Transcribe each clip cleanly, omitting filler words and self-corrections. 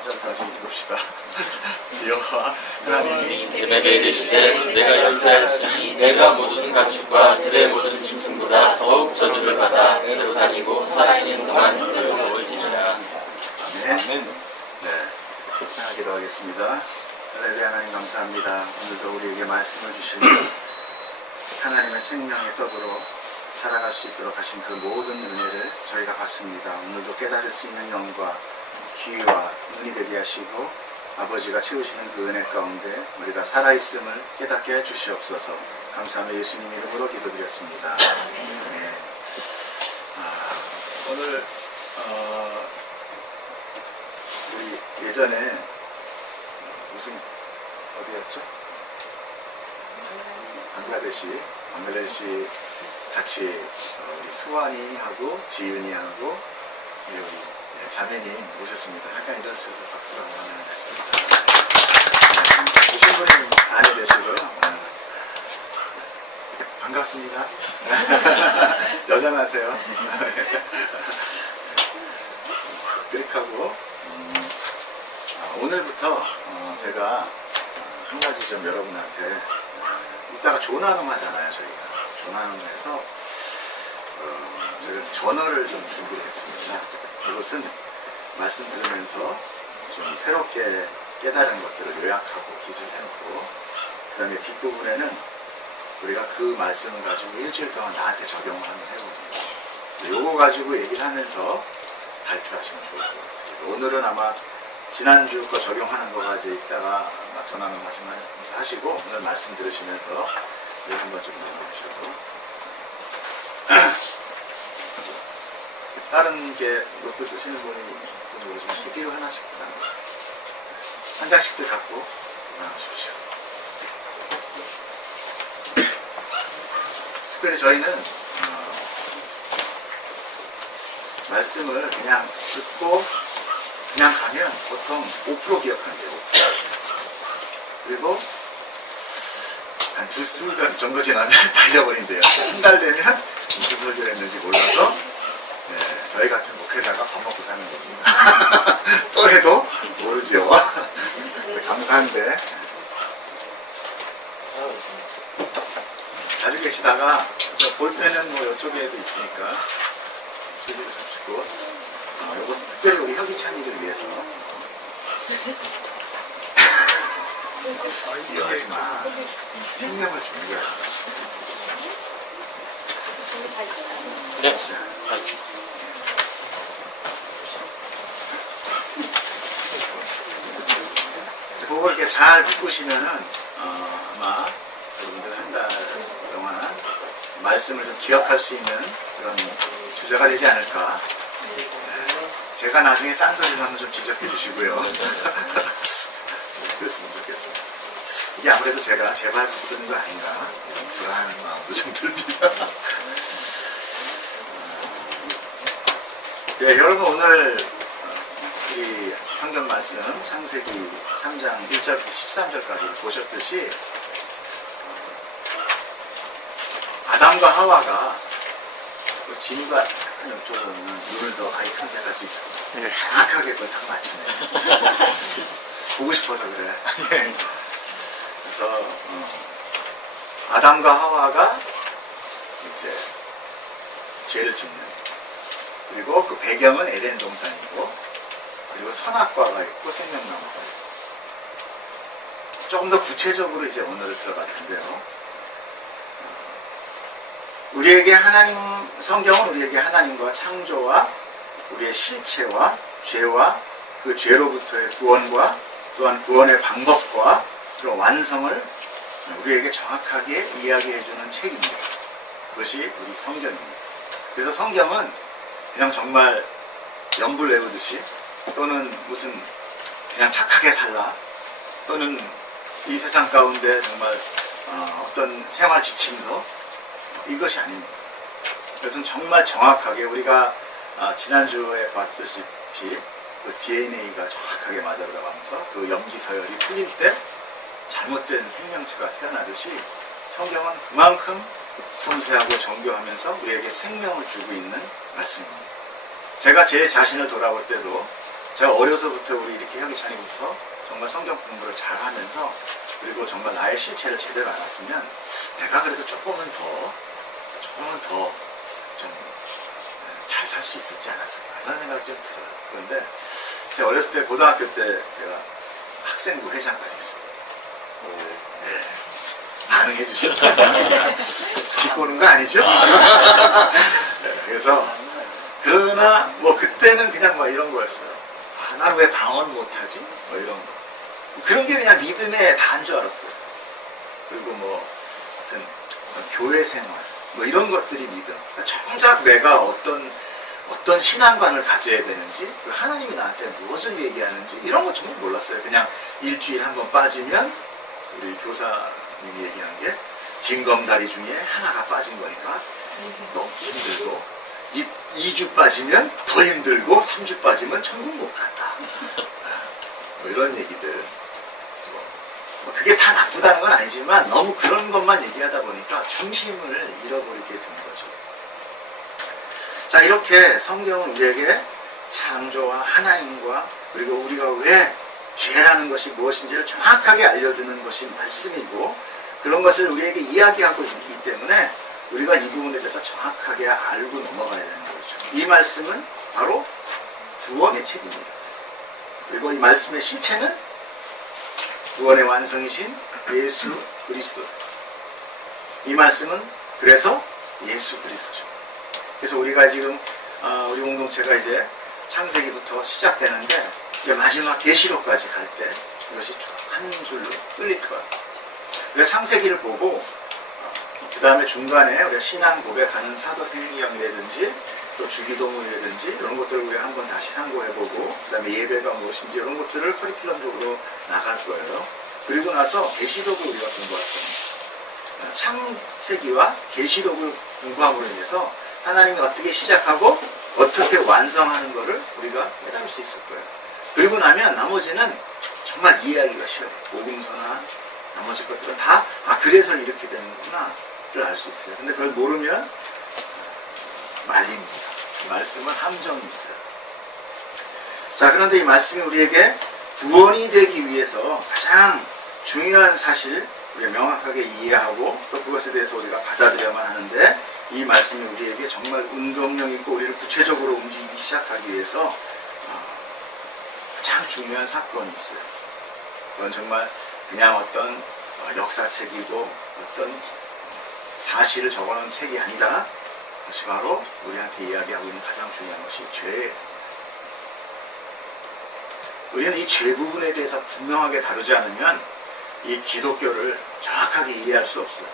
다시 읽읍시다. 여호와 하나님이 내게 이르시되 내가 연주하였으니 내가 모든 가축과 들의 모든 짐승보다 더욱 저주를 받아 내로 다니고 살아있는 동안 그 목을 지니라. 아멘. 네, 기도하기도 하겠습니다. 할렐루야. 하나님 감사합니다. 오늘도 우리에게 말씀을 주시고 하나님의 생명의 떡으로 살아갈 수 있도록 하신 그 모든 은혜를 저희가 받습니다. 오늘도 깨달을 수 있는 영과 귀와 눈이 되게 하시고 아버지가 채우시는 그 은혜 가운데 우리가 살아있음을 깨닫게 해주시옵소서. 감사하며 예수님 이름으로 기도드렸습니다. 네. 오늘 우리 예전에 무슨 어디였죠? 방글라데시 같이 우리 수환이하고 지윤이하고 우리 자매님 오셨습니다. 약간 일어서셔서 박수로 한번 하겠습니다. 네, 신부님 아내 되시고요. 반갑습니다. 여전하세요. 그릭하고 오늘부터 제가 한 가지 좀 여러분한테 이따가 조나눔 하잖아요. 저희가 조나눔 해서 제가 전어를 좀 준비를 했습니다. 그것은 말씀 들으면서 좀 새롭게 깨달은 것들을 요약하고 기술해놓고 그 다음에 뒷부분에는 우리가 그 말씀을 가지고 일주일 동안 나한테 적용을 한번 해봅니다. 요거 가지고 얘기를 하면서 발표하시면 좋을 것 같아요. 그래서 오늘은 아마 지난주 거 적용하는 거 가지고 있다가 전화는 하시면서 하시고 오늘 말씀 들으시면서 이걸 한번 좀 나눠주셔도 다른 게 로또 쓰시는 분이 있으면 모르지만 비디오 하나씩 나눠주세요. 한 장씩들 갖고 나눠주십시오. 특별히 저희는 말씀을 그냥 듣고 그냥 가면 보통 5% 기억한대요. 5%. 그리고 한 두 달 정도 지나면 다 잊어버린대요. 한 달 되면 무슨 소리를 했는지 몰라서 네, 저희 같은 목회자가 밥 먹고 사는 겁니다. 또 해도 모르지요. 감사한데 자주 계시다가 볼펜은 뭐 이쪽에도 있으니까 쓰기도 줍시고 이것은 특별히 우리 혁이찬이를 위해서 이해하지 마. 생명을 주는 거야. 네. 그걸 이렇게 잘 묶으시면은 아마 여러분들 한 달 동안 말씀을 좀 기억할 수 있는 그런 주제가 되지 않을까. 제가 나중에 딴소리를 하면 좀 지적해 주시고요. 그랬으면 좋겠습니다. 이게 아무래도 제가 제발 부르는 거 아닌가 이런 불안한 마음도 좀 듭니다. 네, 여러분 오늘 이 성경 말씀 창세기 3장 1절부터 13절까지 보셨듯이 아담과 하와가 진이가 약간 이쪽으로 오면 눈을 더 아이 큰 데까지 있어요. 정확하게 그걸 딱 맞추네. 보고 싶어서 그래. 그래서 아담과 하와가 이제 죄를 짓는, 그리고 그 배경은 에덴 동산이고, 그리고 선악과가 있고 생명나무가 있고. 조금 더 구체적으로 이제 오늘을 들어갈 텐데요. 성경은 우리에게 하나님과 창조와 우리의 실체와 죄와 그 죄로부터의 구원과 또한 구원의 방법과 그런 완성을 우리에게 정확하게 이야기해주는 책입니다. 그것이 우리 성경입니다. 그래서 성경은 그냥 정말 연불 외우듯이, 또는 무슨 그냥 착하게 살라, 또는 이 세상 가운데 정말 어떤 생활 지침서, 이것이 아닙니다. 그것은 정말 정확하게 우리가 지난주에 봤듯이 그 DNA가 정확하게 맞아 들어가면서 그 염기 서열이 풀릴 때 잘못된 생명체가 태어나듯이 성경은 그만큼 섬세하고 정교하면서 우리에게 생명을 주고 있는 말씀입니다. 제가 제 자신을 돌아볼 때도 제가 어려서부터 우리 이렇게 형이 차리부터 정말 성경 공부를 잘하면서 그리고 정말 나의 실체를 제대로 알았으면 내가 그래도 조금은 더 좀 잘 살 수 있었지 않았을까 이런 생각이 좀 들어요. 그런데 제가 어렸을 때 고등학교 때 제가 학생부 회장까지 했어요. 네. 반응해 주셨어요. 비꼬는 거 아니죠? 네, 그래서 그러나 뭐 그때는 그냥 뭐 이런 거였어요. 아, 나는 왜 방언 못하지? 뭐 이런 거. 그런 게 그냥 믿음의 다인 줄 알았어요. 그리고 뭐 하여튼 교회 생활 뭐 이런 것들이 믿음. 정작 내가 어떤 신앙관을 가져야 되는지 하나님이 나한테 무엇을 얘기하는지 이런 거 전혀 몰랐어요. 그냥 일주일에 한 번 빠지면 우리 교사님이 얘기한 게 징검다리 중에 하나가 빠진 거니까 너무 힘들고 2주 빠지면 더 힘들고 3주 빠지면 천국 못 간다. 뭐 이런 얘기들. 그게 다 나쁘다는 건 아니지만 너무 그런 것만 얘기하다 보니까 중심을 잃어버리게 된 거죠. 자, 이렇게 성경은 우리에게 창조와 하나님과 그리고 우리가 왜 죄라는 것이 무엇인지를 정확하게 알려주는 것이 말씀이고 그런 것을 우리에게 이야기하고 있기 때문에 우리가 이 부분에 대해서 정확하게 알고 넘어가야 되는 거죠. 이 말씀은 바로 구원의 책입니다. 그리고 이 말씀의 실체는 구원의 완성이신 예수 그리스도죠. 이 말씀은 그래서 예수 그리스도죠. 그래서 우리가 지금 우리 공동체가 이제 창세기부터 시작되는데 이제 마지막 계시록까지 갈 때 이것이 한 줄로 끌릴 거예요. 우리가 창세기를 보고 그 다음에 중간에 우리가 신앙 고백하는 사도행전이라든지 또 주기도문이라든지 이런 것들을 우리가 한번 다시 상고해보고 그 다음에 예배가 무엇인지 이런 것들을 커리큘럼적으로 나갈 거예요. 그리고 나서 계시록을 우리가 공부할 겁니다. 창세기와 계시록을 공부함으로 인해서 하나님이 어떻게 시작하고 어떻게 완성하는 것을 우리가 깨달을 수 있을 거예요. 그리고 나면 나머지는 정말 이해하기가 쉬워요. 복음서나 나머지 것들은 다 그래서 이렇게 되는구나 를 알 수 있어요. 근데 그걸 모르면 말립니다. 말씀은 함정이 있어요. 자, 그런데 이 말씀이 우리에게 구원이 되기 위해서 가장 중요한 사실 우리가 명확하게 이해하고 또 그것에 대해서 우리가 받아들여야만 하는데 이 말씀이 우리에게 정말 운동력 있고 우리를 구체적으로 움직이기 시작하기 위해서 가장 중요한 사건이 있어요. 그건 정말 그냥 어떤 역사책이고 어떤 사실을 적어놓은 책이 아니라 그것이 바로 우리한테 이야기하고 있는 가장 중요한 것이 죄예요. 우리는 이 죄 부분에 대해서 분명하게 다루지 않으면 이 기독교를 정확하게 이해할 수 없어요.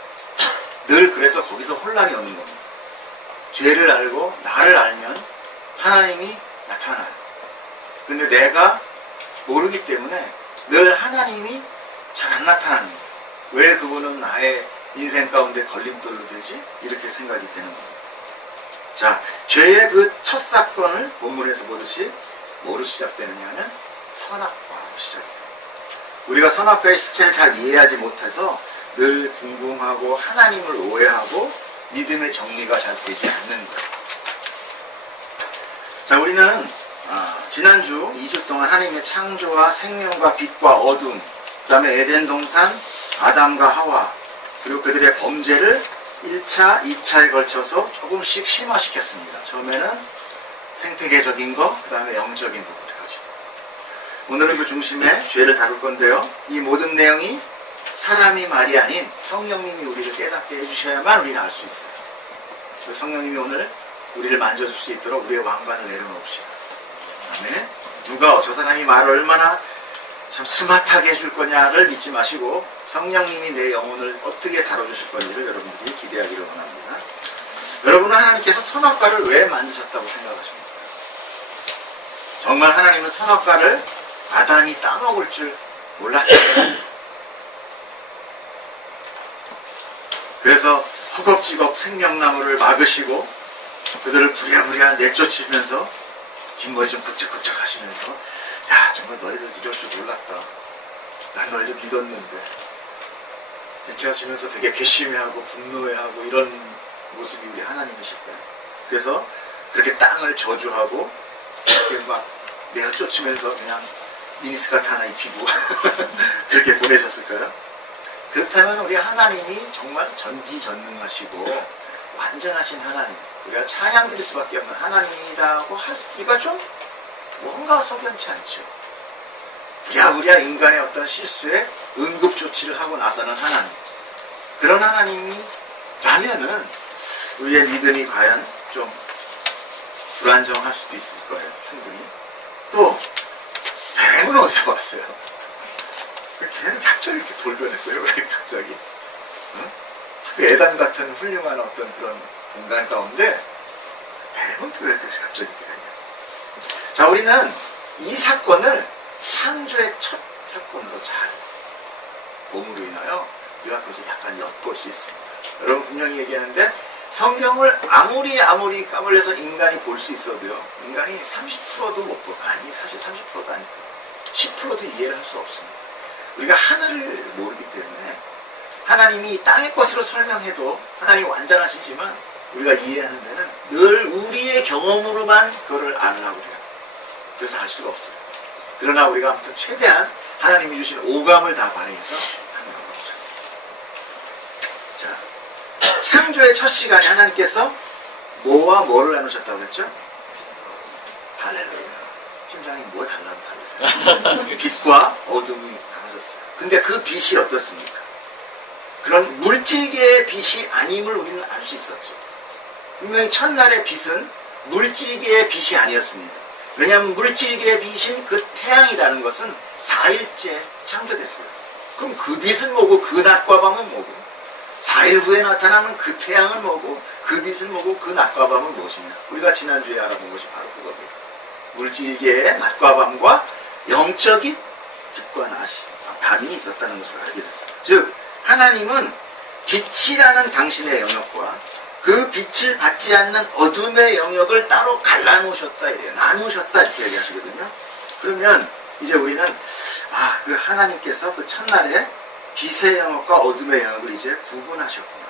늘 그래서 거기서 혼란이 오는 겁니다. 죄를 알고 나를 알면 하나님이 나타나요. 근데 내가 모르기 때문에 늘 하나님이 잘 안 나타나는 거예요. 왜 그분은 나의 인생 가운데 걸림돌로 되지? 이렇게 생각이 되는 겁니다. 자, 죄의 그 첫 사건을 본문에서 보듯이 뭐로 시작되느냐는 선악과로 시작돼요. 우리가 선악과의 실체를 잘 이해하지 못해서 늘 궁금하고 하나님을 오해하고 믿음의 정리가 잘 되지 않는 거예요. 자, 우리는 지난주 2주 동안 하나님의 창조와 생명과 빛과 어둠, 그 다음에 에덴 동산, 아담과 하와, 그리고 그들의 범죄를 1차, 2차에 걸쳐서 조금씩 심화시켰습니다. 처음에는 생태계적인 것, 그 다음에 영적인 부분까지도. 오늘은 그 중심에 죄를 다룰 건데요. 이 모든 내용이 사람이 말이 아닌 성령님이 우리를 깨닫게 해주셔야만 우리는 알 수 있어요. 성령님이 오늘 우리를 만져줄 수 있도록 우리의 왕관을 내려놓읍시다. 아멘. 누가 저 사람이 말을 얼마나 참 스마트하게 해줄 거냐를 믿지 마시고 성령님이 내 영혼을 어떻게 다뤄주실 건지를 여러분들이 기대하기를 원합니다. 여러분은 하나님께서 선악과를 왜 만드셨다고 생각하십니까? 정말 하나님은 선악과를 아담이 따먹을 줄 몰랐어요. 그래서 허겁지겁 생명나무를 막으시고 그들을 부랴부랴 내쫓으면서 뒷머리 좀 굽적굽적 하시면서 야, 정말 너희들 이럴 줄 몰랐다. 난 너희들 믿었는데. 이렇게 하시면서 되게 괘씸해하고 분노해하고 이런 모습이 우리 하나님이실 거예요. 그래서 그렇게 땅을 저주하고 이렇게 막 내가 쫓으면서 그냥 미니스커트 하나 입히고 그렇게 보내셨을까요? 그렇다면 우리 하나님이 정말 전지전능하시고 완전하신 하나님, 우리가 찬양 드릴 수밖에 없는 하나님이라고 하기가 좀 뭔가 석연치 않죠. 부랴부랴 인간의 어떤 실수에 응급조치를 하고 나서는 하나님, 그런 하나님이라면은 우리의 믿음이 과연 좀 불안정할 수도 있을 거예요. 충분히. 또 뱀은 어디서 왔어요? 걔는 갑자기 이렇게 돌변했어요. 왜 갑자기? 그 에단 같은 훌륭한 어떤 그런 공간 가운데 뱀은 또 왜 그렇게 갑자기 이렇게 되냐? 자, 우리는 이 사건을 창조의 첫 사건으로 잘 봄으로 인하여 우리가 그것을 약간 엿볼 수 있습니다. 여러분 분명히 얘기하는데 성경을 아무리 까불려서 인간이 볼 수 있어도요, 인간이 30%도 못 보고, 아니 사실 30%도 아니고 10%도 이해를 할 수 없습니다. 우리가 하늘을 모르기 때문에 하나님이 땅의 것으로 설명해도 하나님이 완전하시지만 우리가 이해하는 데는 늘 우리의 경험으로만 그거를 알려고 해요. 그래서 알 수가 없어요. 그러나 우리가 아무튼 최대한 하나님이 주신 오감을 다 발휘해서 하는 거죠. 자, 창조의 첫 시간에 하나님께서 뭐와 뭐를 나누셨다고 그랬죠? 할렐루야. 팀장님 뭐 달라면 달라서요. 빛과 어둠이 나눠졌어요. 근데 그 빛이 어떻습니까? 그런 물질계의 빛이 아님을 우리는 알 수 있었죠. 분명히 첫날의 빛은 물질계의 빛이 아니었습니다. 왜냐하면 물질계의 빛인 그 태양이라는 것은 4일째 창조됐어요. 그럼 그 빛은 뭐고 그 낮과 밤은 뭐고 4일 후에 나타나는 그 태양은 뭐고 그 빛은 뭐고 그 낮과 밤은 무엇이냐? 우리가 지난주에 알아본 것이 바로 그겁니다. 물질계의 낮과 밤과 영적인 빛과 밤이 있었다는 것을 알게 됐어요. 즉 하나님은 빛이라는 당신의 영역과 그 빛을 받지 않는 어둠의 영역을 따로 갈라놓으셨다 이래요. 나누셨다 이렇게 얘기하시거든요. 그러면 이제 우리는 그 하나님께서 그 첫날에 빛의 영역과 어둠의 영역을 이제 구분하셨구나.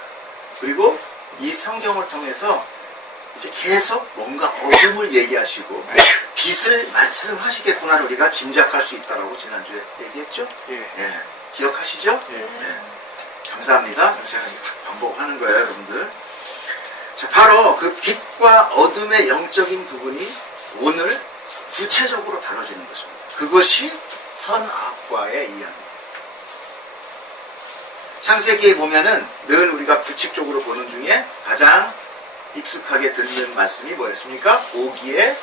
그리고 이 성경을 통해서 이제 계속 뭔가 어둠을 얘기하시고 빛을 말씀하시겠구나를 우리가 짐작할 수 있다라고 지난주에 얘기했죠? 예. 기억하시죠? 예. 감사합니다. 제가 반복하는 거예요, 여러분들. 자, 바로 그 빛과 어둠의 영적인 부분이 오늘 구체적으로 다뤄지는 것입니다. 그것이 선악과의 이야기입니다. 창세기에 보면은 늘 우리가 규칙적으로 보는 중에 가장 익숙하게 듣는 말씀이 뭐였습니까? 보기에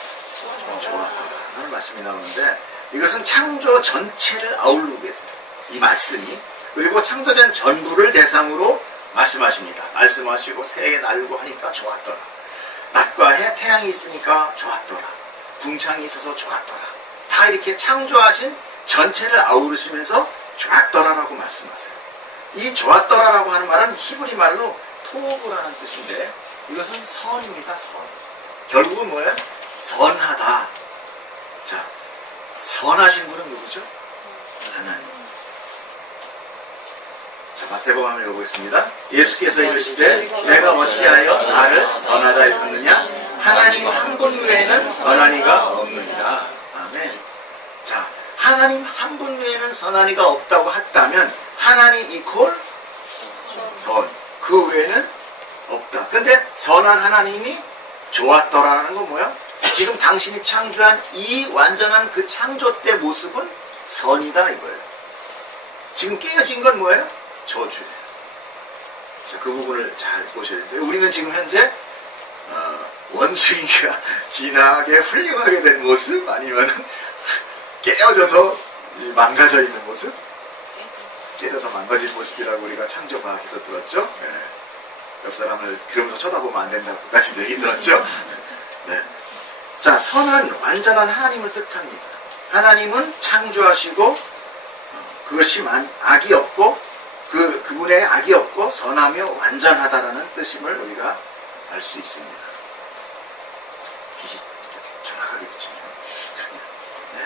좋았다라는 말씀이 나오는데 이것은 창조 전체를 아우르고 있어요. 이 말씀이. 그리고 창조된 전부를 대상으로 말씀하십니다. 말씀하시고 새해 날고 하니까 좋았더라. 낮과 해 태양이 있으니까 좋았더라. 궁창이 있어서 좋았더라. 다 이렇게 창조하신 전체를 아우르시면서 좋았더라라고 말씀하세요. 이 좋았더라라고 하는 말은 히브리 말로 토브라는 뜻인데 이것은 선입니다. 선. 결국은 뭐예요? 선하다. 자, 선하신 분은 누구죠? 하나님. 자, 마태복음 읽어보겠습니다. 예수께서 이르시되 내가 어찌하여 나를 선하다 일컫느냐? 하나님 한 분 외에는 선한 이가 없느니라. 아멘. 자, 하나님 한 분 외에는 선한 이가 없다고 했다면 하나님 이퀄 선. 그 외에는 없다. 근데 선한 하나님이 좋았더라는 건 뭐야? 지금 당신이 창조한 이 완전한 그 창조 때 모습은 선이다 이거예요. 지금 깨어진 건 뭐예요? 저주예요. 자, 그 부분을 잘 보셔야 돼요. 우리는 지금 현재 원숭이가 진하게 훌륭하게 된 모습 아니면 깨어져서 망가져 있는 모습? 깨져서 망가진 모습이라고 우리가 창조과학에서 들었죠. 네. 옆 사람을 그러면서 쳐다보면 안 된다고까지 얘기 들었죠. 네. 자, 선은 완전한 하나님을 뜻합니다. 하나님은 창조하시고 그것이 악이 없고 그분의 악이 없고 선하며 완전하다라는 뜻임을 우리가 알 수 있습니다. 빛이 정확하게 비치네요. 네.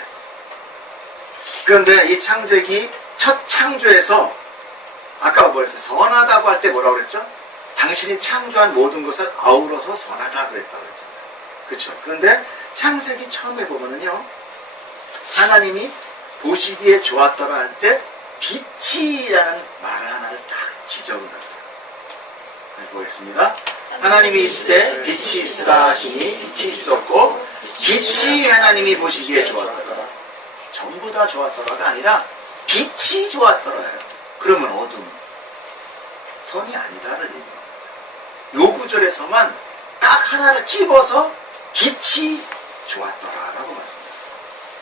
그런데 이 창조기 첫 창조에서 아까 뭐랬어요? 선하다고 할 때 뭐라고 그랬죠? 당신이 창조한 모든 것을 아우러서 선하다 그랬다고 했잖아요. 그렇죠? 그런데 창세기 처음에 보면은요, 하나님이 보시기에 좋았더라 할 때 빛이라는 말을 하나를 딱 지적을 보겠습니다. 하나님이 있을 때 빛이 있으라 하시니 빛이 있었고 빛이 하나님이 보시기에 좋았더라. 전부 다 좋았더라가 아니라 빛이 좋았더라예요. 그러면 어둠은 선이 아니다를 얘기하는 거예요. 요 구절에서만 딱 하나를 찝어서 빛이 좋았더라라고 말씀합니다.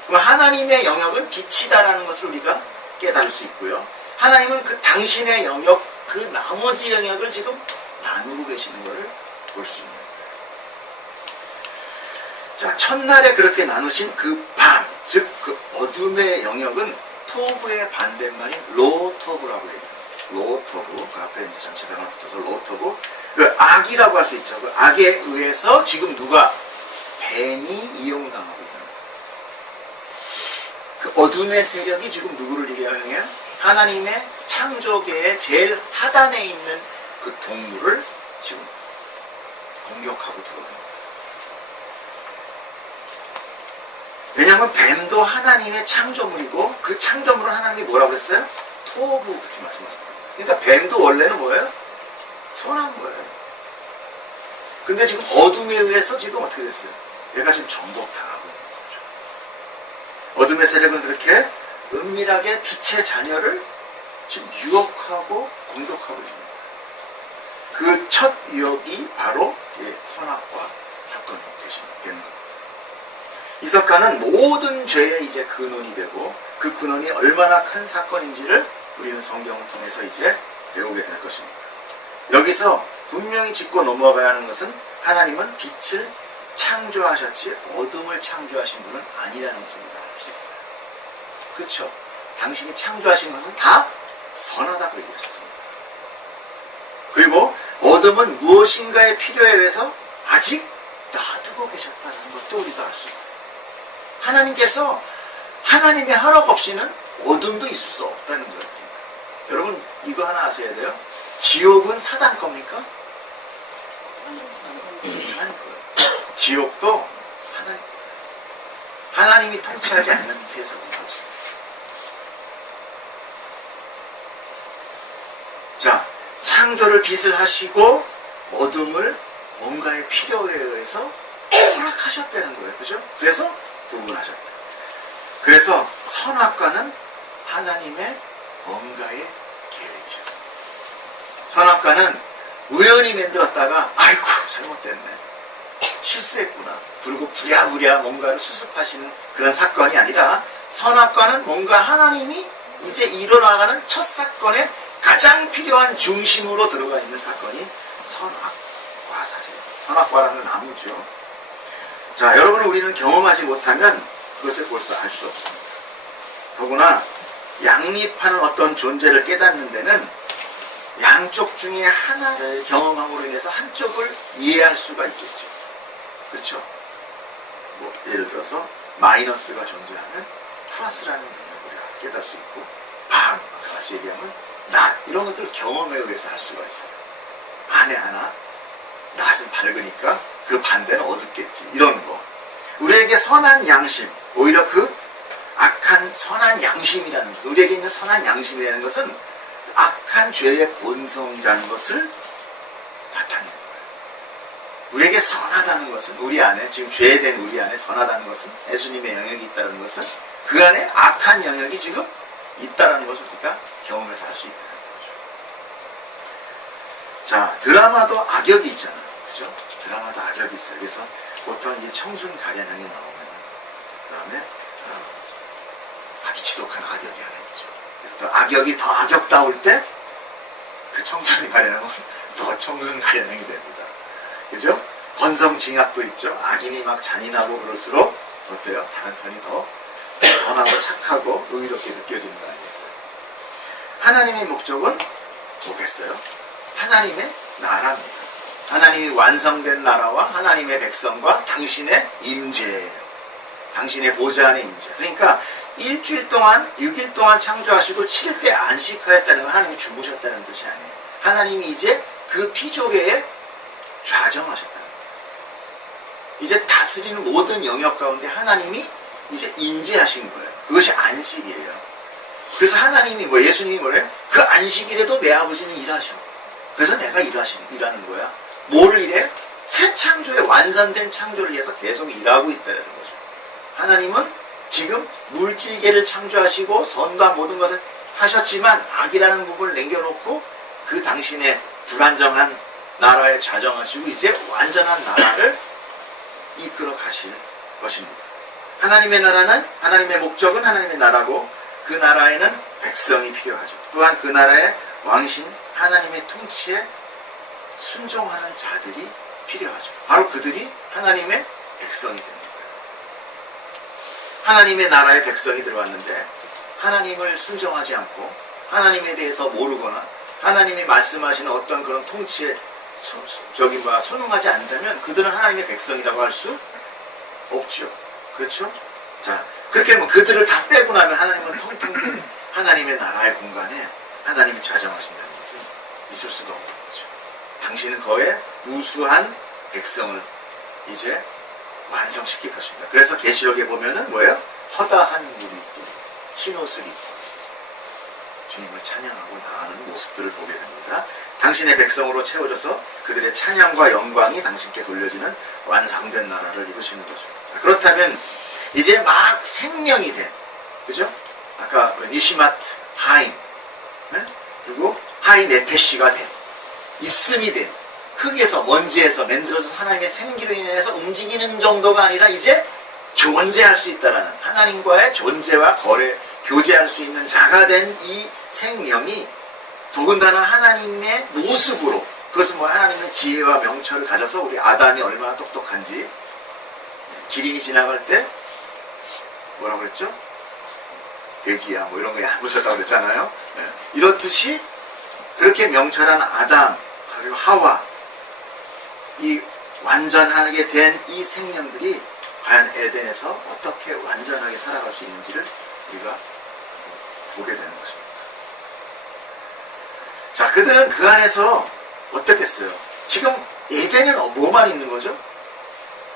그럼 하나님의 영역은 빛이다라는 것을 우리가 깨달을 수 있고요. 하나님은 그 당신의 영역, 그 나머지 영역을 지금 나누고 계시는 것을 볼 수 있는 거예요. 자, 첫날에 그렇게 나누신 그 밤, 즉 그 어둠의 영역은 토브의 반대말인 로토브라고 얘기해요. 로토브, 그 앞에 이제 전치사가 붙어서 로토브, 그 악이라고 할 수 있죠. 그 악에 의해서 지금 누가 뱀이 이용당하고 있는 거예요. 그 어둠의 세력이 지금 누구를 이용해요? 하나님의 창조계의 제일 하단에 있는 그 동물을 지금 공격하고 들어오는 거예요. 왜냐하면 뱀도 하나님의 창조물이고 그 창조물은 하나님이 뭐라고 했어요? 토부 그렇게 말씀하셨거든요. 그러니까 뱀도 원래는 뭐예요? 선한 거예요. 근데 지금 어둠에 의해서 지금 어떻게 됐어요? 얘가 지금 정복당하고 있는 거죠. 어둠의 세력은 그렇게 은밀하게 빛의 자녀를 지금 유혹하고 공격하고 있는 거예요. 그 첫 유혹이 바로 이제 선악과 사건이 되는 겁니다. 이 사건은 모든 죄의 이제 근원이 되고 그 근원이 얼마나 큰 사건인지를 우리는 성경을 통해서 이제 배우게 될 것입니다. 여기서 분명히 짚고 넘어가야 하는 것은 하나님은 빛을 창조하셨지 어둠을 창조하신 분은 아니라는 것을 우리가 알 수 있어요. 그렇죠? 당신이 창조하신 것은 다 선하다고 얘기하셨습니다. 그리고 어둠은 무엇인가의 필요에 의해서 아직 놔두고 계셨다는 것도 우리가 알 수 있어요. 하나님께서 하나님의 허락 없이는 어둠도 있을 수 없다는 거예요. 여러분 이거 하나 아셔야 돼요. 지옥은 사단 겁니까? 하나님 거예요. 지옥도 하나님 거예요. 하나님이 통치하지 않는 세상은 없습니다. 자, 창조를 빛을 하시고 어둠을 뭔가의 필요에 의해서 허락하셨다는 거예요. 그죠? 그래서 구분하셨다. 그래서 선악과는 하나님의 뭔가의 계획이셨습니다. 선악과는 우연히 만들었다가 아이고 잘못됐네. 실수했구나. 그리고 부랴부랴 뭔가를 수습하시는 그런 사건이 아니라 선악과는 뭔가 하나님이 이제 일어나가는 첫 사건에 가장 필요한 중심으로 들어가 있는 사건이 선악과 사실입니다. 선악과라는 나무죠. 자, 여러분 우리는 경험하지 못하면 그것을 벌써 알 수 없습니다. 더구나 양립하는 어떤 존재를 깨닫는 데는 양쪽 중에 하나를 경험함으로 인해서 한쪽을 이해할 수가 있겠죠. 그렇죠? 뭐 예를 들어서 마이너스가 존재하면 플러스라는 영역을 깨달을 수 있고 방, 아까 같이 얘기하면 낫 이런 것들을 경험에 의해서 할 수가 있어요. 안에 하나 낫은 밝으니까 그 반대는 어둡겠지 이런 거. 우리에게 선한 양심, 오히려 그 악한 선한 양심이라는 것, 우리에게 있는 선한 양심이라는 것은 악한 죄의 본성이라는 것을 나타내는 거예요. 우리에게 선하다는 것은 우리 안에 지금 죄된 우리 안에 선하다는 것은 예수님의 영역이 있다는 것은 그 안에 악한 영역이 지금 있다는 것을 우리가 경험해서 알 수 있다는 거죠. 자, 드라마도 악역이 있잖아요. 그죠? 드라마도 악역이 있어요. 그래서 보통 이제 청순 가련형이 나오면 그 다음에 아주 지독한 악역이 하나 있죠. 그래서 또 악역이 더 악역다울 때 그 청순 가련형은 더 청순 가련형이 됩니다. 그죠? 권성징악도 있죠. 악인이 막 잔인하고 그럴수록 어때요? 다른 편이 더 선하고 착하고 의롭게 느껴지는 거 아니겠어요? 하나님의 목적은 뭐겠어요? 하나님의 나라입니다. 하나님이 완성된 나라와 하나님의 백성과 당신의 임재예요. 당신의 보좌 안에 임재. 그러니까 일주일 동안 6일 동안 창조하시고 7일 안식하였다는 건 하나님이 주무셨다는 뜻이 아니에요. 하나님이 이제 그 피조계에 좌정하셨다는 거예요. 이제 다스리는 모든 영역 가운데 하나님이 이제 임재하신 거예요. 그것이 안식이에요. 그래서 하나님이 뭐 예수님이 뭐래요? 그 안식일에도 내 아버지는 일하셔. 그래서 내가 일하는 거야. 뭐를 일해? 새 창조의 완성된 창조를 위해서 계속 일하고 있다는 거죠. 하나님은 지금 물질계를 창조하시고 선과 모든 것을 하셨지만 악이라는 부분을 남겨놓고 그 당신의 불안정한 나라에 좌정하시고 이제 완전한 나라를 이끌어 가실 것입니다. 하나님의 나라는, 하나님의 목적은 하나님의 나라고 그 나라에는 백성이 필요하죠. 또한 그 나라의 왕이신 하나님의 통치에 순종하는 자들이 필요하죠. 바로 그들이 하나님의 백성이 되는 거예요. 하나님의 나라에 백성이 들어왔는데 하나님을 순종하지 않고 하나님에 대해서 모르거나 하나님이 말씀하시는 어떤 그런 통치에 순응하지 않는다면 그들은 하나님의 백성이라고 할 수 없죠. 그렇죠? 자, 그렇게 하면 그들을 다 빼고 나면 하나님은 텅텅 빈 하나님의 나라의 공간에 하나님이 좌정하신다는 것은 있을 수가 없는 거죠. 당신은 거의 우수한 백성을 이제 완성시킬 것입니다. 그래서 계시록에 보면은 뭐예요? 허다한 물이 있고 흰옷을 입고 주님을 찬양하고 나아가는 모습들을 보게 됩니다. 당신의 백성으로 채워져서 그들의 찬양과 영광이 당신께 돌려지는 완성된 나라를 이루시는 거죠. 그렇다면 이제 막 생명이 된, 그죠? 아까 니시마트 하임, 네? 그리고 하이 네페시가 된, 있음이 된, 흙에서 먼지에서 만들어서 하나님의 생기로 인해서 움직이는 정도가 아니라 이제 존재할 수 있다라는 하나님과의 존재와 교제할 수 있는 자가 된 이 생명이 더군다나 하나님의 모습으로, 그것은 뭐 하나님의 지혜와 명철을 가져서 우리 아담이 얼마나 똑똑한지 기린이 지나갈 때 뭐라고 그랬죠? 돼지야 뭐 이런 거 야무졌다고 그랬잖아요. 네. 이렇듯이 그렇게 명철한 아담 그리고 하와 이 완전하게 된 이 생명들이 과연 에덴에서 어떻게 완전하게 살아갈 수 있는지를 우리가 보게 되는 것입니다. 자, 그들은 그 안에서 어떻겠어요? 지금 에덴은 뭐만 있는 거죠?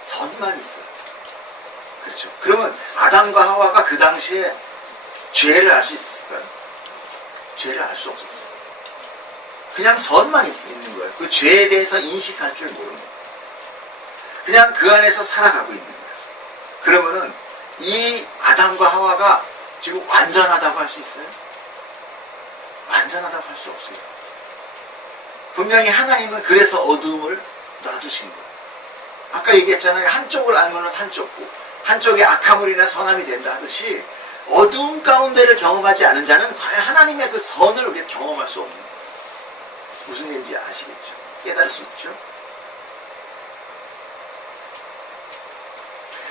선만 있어요. 그렇죠. 그러면 아담과 하와가 그 당시에 죄를 알 수 있었을까요? 죄를 알 수 없었어요. 그냥 선만 있는 거예요. 그 죄에 대해서 인식할 줄 모르는 거예요. 그냥 그 안에서 살아가고 있는 거예요. 그러면은 이 아담과 하와가 지금 완전하다고 할 수 있어요? 완전하다고 할 수 없어요. 분명히 하나님은 그래서 어둠을 놔두신 거예요. 아까 얘기했잖아요. 한쪽을 알면 한쪽고 한쪽에 악함으로 인해 선함이 된다 하듯이 어두움 가운데를 경험하지 않은 자는 과연 하나님의 그 선을 우리가 경험할 수 없는 거예요. 무슨 얘기인지 아시겠죠? 깨달을 수 있죠?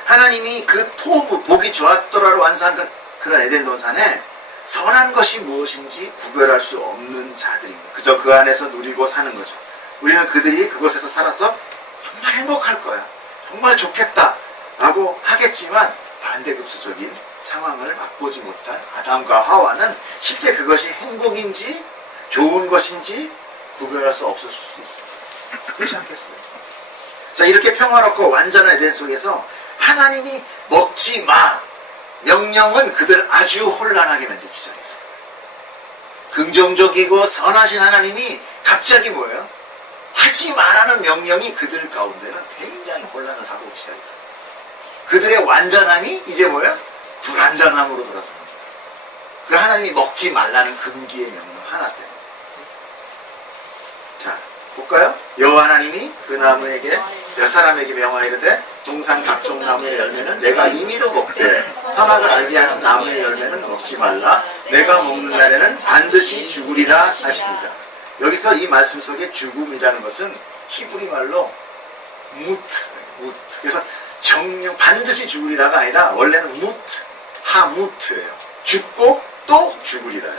하나님이 그 토부, 보기 좋았더라를 완성한 그런 에덴 동산에 선한 것이 무엇인지 구별할 수 없는 자들입니다. 그저 그 안에서 누리고 사는 거죠. 우리는 그들이 그곳에서 살아서 정말 행복할 거야. 정말 좋겠다. 라고 하겠지만 반대급수적인 상황을 맛보지 못한 아담과 하와는 실제 그것이 행복인지 좋은 것인지 구별할 수 없었을 수 있습니다. 그렇지 않겠어요? 자, 이렇게 평화롭고 완전한 에덴 속에서 하나님이 먹지 마 명령은 그들 아주 혼란하게 만들기 시작했어요. 긍정적이고 선하신 하나님이 갑자기 뭐예요? 하지 마라는 명령이 그들 가운데는 굉장히 혼란을 하고 오기 시작했어요. 그들의 완전함이 이제 뭐예요? 불완전함으로 돌아섭니다. 그 하나님이 먹지 말라는 금기의 명령 하나 때문에. 자, 볼까요? 여호와 하나님이 그 나무에게 사람에게 명하이르되 동산 각종 나무의 열매는 내가 임의로 먹되 선악을 알게 하는 나무의 열매는 먹지 말라. 내가 먹는 날에는 반드시 죽으리라 하십니다. 여기서 이 말씀 속에 죽음이라는 것은 히브리 말로 무트. 그래서 정령 반드시 죽으리라가 아니라 원래는 무트, 하무트예요. 죽고 또 죽으리라예요.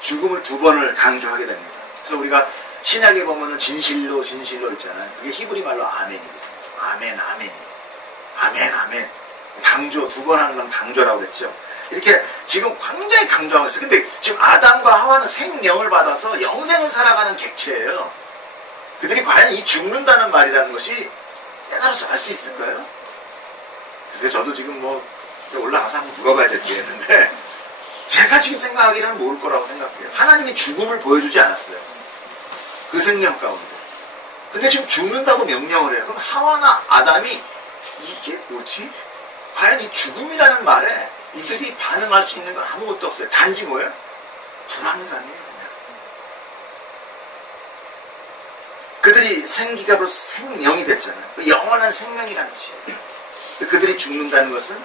죽음을 두 번을 강조하게 됩니다. 그래서 우리가 신약에 보면은 진실로 있잖아요. 그게 히브리 말로 아멘입니다. 아멘이. 아멘. 강조, 두 번 하는 건 강조라고 그랬죠. 이렇게 지금 굉장히 강조하고 있어요. 근데 지금 아담과 하와는 생명을 받아서 영생을 살아가는 객체예요. 그들이 과연 이 죽는다는 말이라는 것이 깨달아서 알 수 있을까요? 그래서 저도 지금 뭐 올라가서 한번 물어봐야 되겠는데 제가 지금 생각하기로는 모를 거라고 생각해요. 하나님이 죽음을 보여주지 않았어요. 그 생명 가운데. 근데 지금 죽는다고 명령을 해요. 그럼 하와나 아담이 이게 뭐지? 과연 이 죽음이라는 말에 이들이 반응할 수 있는 건 아무것도 없어요. 단지 뭐예요? 불안감이에요. 그냥. 그들이 생기가 벌써 생명이 됐잖아요. 영원한 생명이라는 뜻이에요. 그들이 죽는다는 것은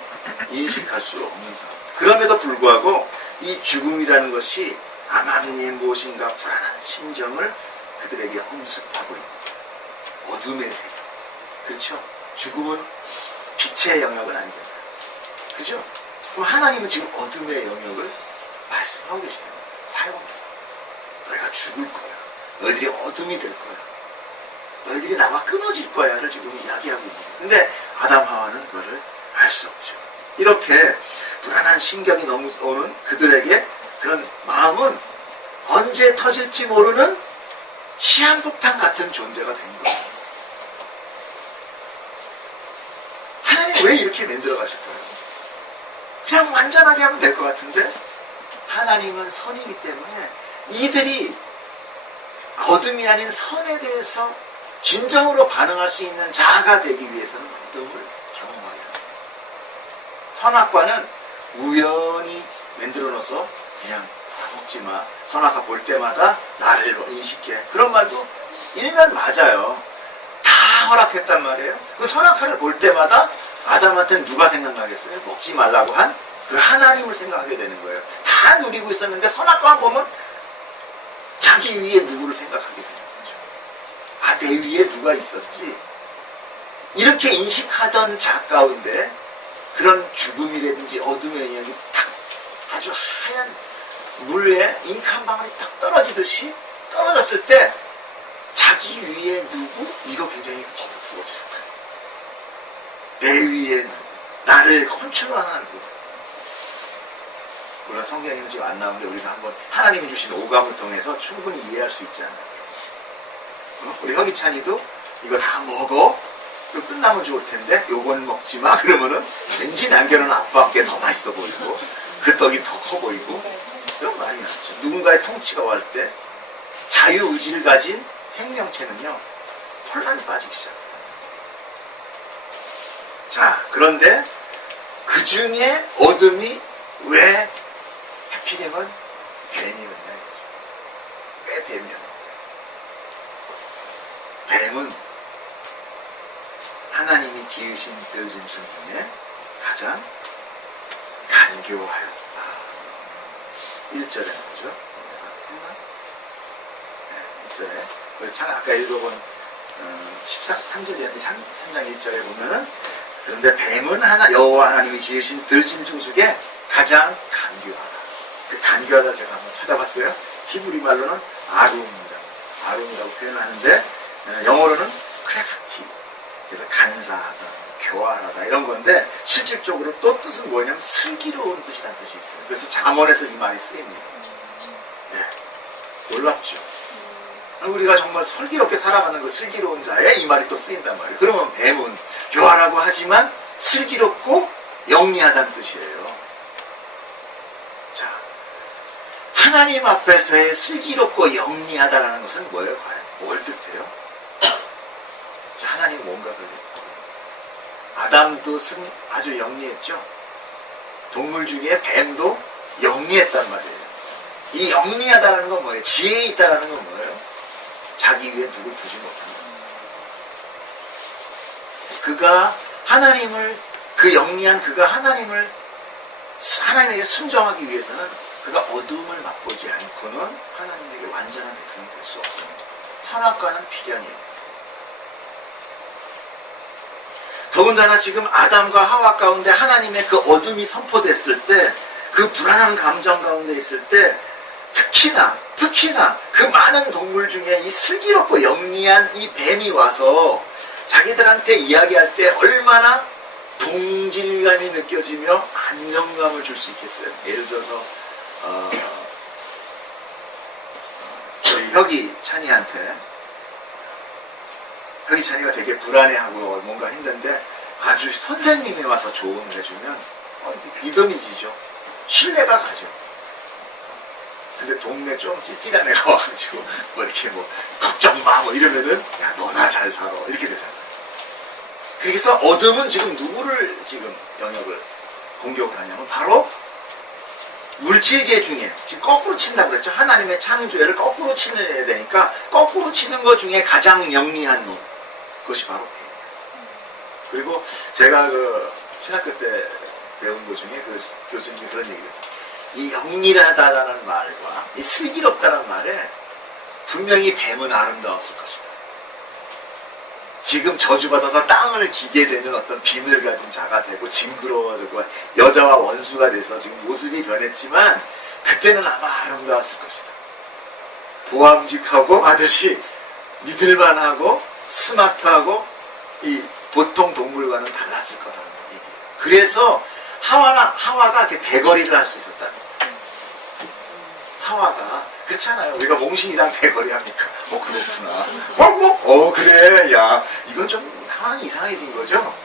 인식할 수 없는 상황. 그럼에도 불구하고 이 죽음이라는 것이 암암리에 무엇인가 불안한 심정을 그들에게 엄습하고 있는 어둠의 세계. 그렇죠? 죽음은 빛의 영역은 아니잖아요. 그죠? 그럼 하나님은 지금 어둠의 영역을 말씀하고 계시다. 사용해서 너희가 죽을 거야. 너희들이 어둠이 될 거야. 너희들이 나와 끊어질 거야를 지금 이야기하고 있는 거예요. 근데 아담 하와는 그거를 알 수 없죠. 이렇게 불안한 심경이 오는 그들에게 그런 마음은 언제 터질지 모르는 시한폭탄 같은 존재가 된 거예요. 하나님 왜 이렇게 만들어 가실까요? 그냥 완전하게 하면 될 것 같은데 하나님은 선이기 때문에 이들이 어둠이 아닌 선에 대해서 진정으로 반응할 수 있는 자가 되기 위해서는 어둠을 경험하게 합니다. 선악과는 우연히 만들어 놓아서 그냥 먹지 마. 선악과 볼 때마다 나를 인식해. 그런 말도 일면 맞아요. 다 허락했단 말이에요. 그 선악과를 볼 때마다 아담한테는 누가 생각나겠어요? 먹지 말라고 한 그 하나님을 생각하게 되는 거예요. 다 누리고 있었는데 선악과만 보면 자기 위에 누구를 생각하게 되는 거죠. 아, 내 위에 누가 있었지? 이렇게 인식하던 자 가운데 그런 죽음이라든지 어둠의 영역이 탁 아주 하얀 물에 잉크 한 방울이 탁 떨어지듯이 떨어졌을 때 자기 위에 누구? 이거 굉장히 거북스러워지는 거예요. 내 위에 누구? 나를 컨트롤하는 누구? 물론 성경에는 지금 안 나오는데 우리가 한번 하나님이 주신 오감을 통해서 충분히 이해할 수 있잖아요. 우리 허기찬이도 이거 다 먹어? 그리고 끝나면 좋을 텐데 요건 먹지 마. 그러면은 왠지 남겨놓은 아빠께 더 맛있어 보이고 그 떡이 더 커 보이고 이런 말이 나죠. 누군가의 통치가 올 때 자유의지를 가진 생명체는요 혼란에 빠지기 시작해요. 자, 그런데 그 중에 어둠이 왜 하필이면 뱀이었냐? 왜 뱀이었냐? 뱀은 하나님이 지으신 들짐승 중에 가장 간교하였다. 1절에 나오죠. 1절에. 아까 읽어본 3절에 3장 1절에 보면은 그런데 뱀은 여호와 하나님이 지으신 들짐승 중에 가장 간교하다. 그 간교하다를 제가 한번 찾아봤어요. 히브리 말로는 아룸이라고 표현하는데 영어로는 크래프티. 그래서 간사하다, 교활하다 이런 건데 실질적으로 또 뜻은 뭐냐면 슬기로운 뜻이라는 뜻이 있어요. 그래서 잠언에서 이 말이 쓰입니다. 네. 놀랍죠. 우리가 정말 슬기롭게 살아가는 그 슬기로운 자에 이 말이 또 쓰인단 말이에요. 그러면 뱀은 교활하고 하지만 슬기롭고 영리하다는 뜻이에요. 자, 하나님 앞에서의 슬기롭고 영리하다라는 것은 뭐예요? 과연 뭘 뜻해요? 자, 하나님 뭔가 그랬고 아담도 아주 영리했죠. 동물 중에 뱀도 영리했단 말이에요. 이 영리하다라는 건 뭐예요? 지혜 있다라는 건 뭐예요? 자기 위에 누굴 두지 못한다. 그가 하나님을 그 영리한 그가 하나님에게 순종하기 위해서는 그가 어둠을 맛보지 않고는 하나님에게 완전한 백성이 될 수 없습니다. 선악과는 필연이에요. 더군다나 지금 아담과 하와 가운데 하나님의 그 어둠이 선포됐을 때 그 불안한 감정 가운데 있을 때 특히나 그 많은 동물 중에 이 슬기롭고 영리한 이 뱀이 와서 자기들한테 이야기할 때 얼마나 동질감이 느껴지며 안정감을 줄 수 있겠어요. 예를 들어서 우리 혁이찬이한테 혁이찬이가 되게 불안해하고 뭔가 힘든데 아주 선생님이 와서 조언을 해주면 믿음이 지죠. 신뢰가 가죠. 근데 동네 좀 찌질한 애가 와가지고 뭐 이렇게 뭐 걱정 마 뭐 이러면은 야 너나 잘 살아 이렇게 되잖아요. 그래서 어둠은 지금 누구를 지금 영역을 공격을 하냐면 바로 물질계 중에 지금 거꾸로 친다고 그랬죠. 하나님의 창조회를 거꾸로 치는 되니까 거꾸로 치는 것 중에 가장 영리한 놈 그것이 바로 뱀이었어요. 그리고 제가 그 신학교 때 배운 것 중에 그 교수님이 그런 얘기를 했어요. 이 영리하다라는 말과 이 슬기롭다는 말에 분명히 뱀은 아름다웠을 것이다. 지금 저주받아서 땅을 기게 되는 어떤 빈을 가진 자가 되고 징그러워지고 여자와 원수가 돼서 지금 모습이 변했지만 그때는 아마 아름다웠을 것이다. 보암직하고 반드시 믿을만하고 스마트하고 이 보통 동물과는 달랐을 거다라는 얘기예요. 그래서 하와가 이렇게 대거리를 할 수 있었다는 거예요. 하와가 그렇잖아요. 우리가 몽신이랑 대거리 합니까? 그렇구나. 그래. 야, 이건 좀 상황이 이상해진 거죠.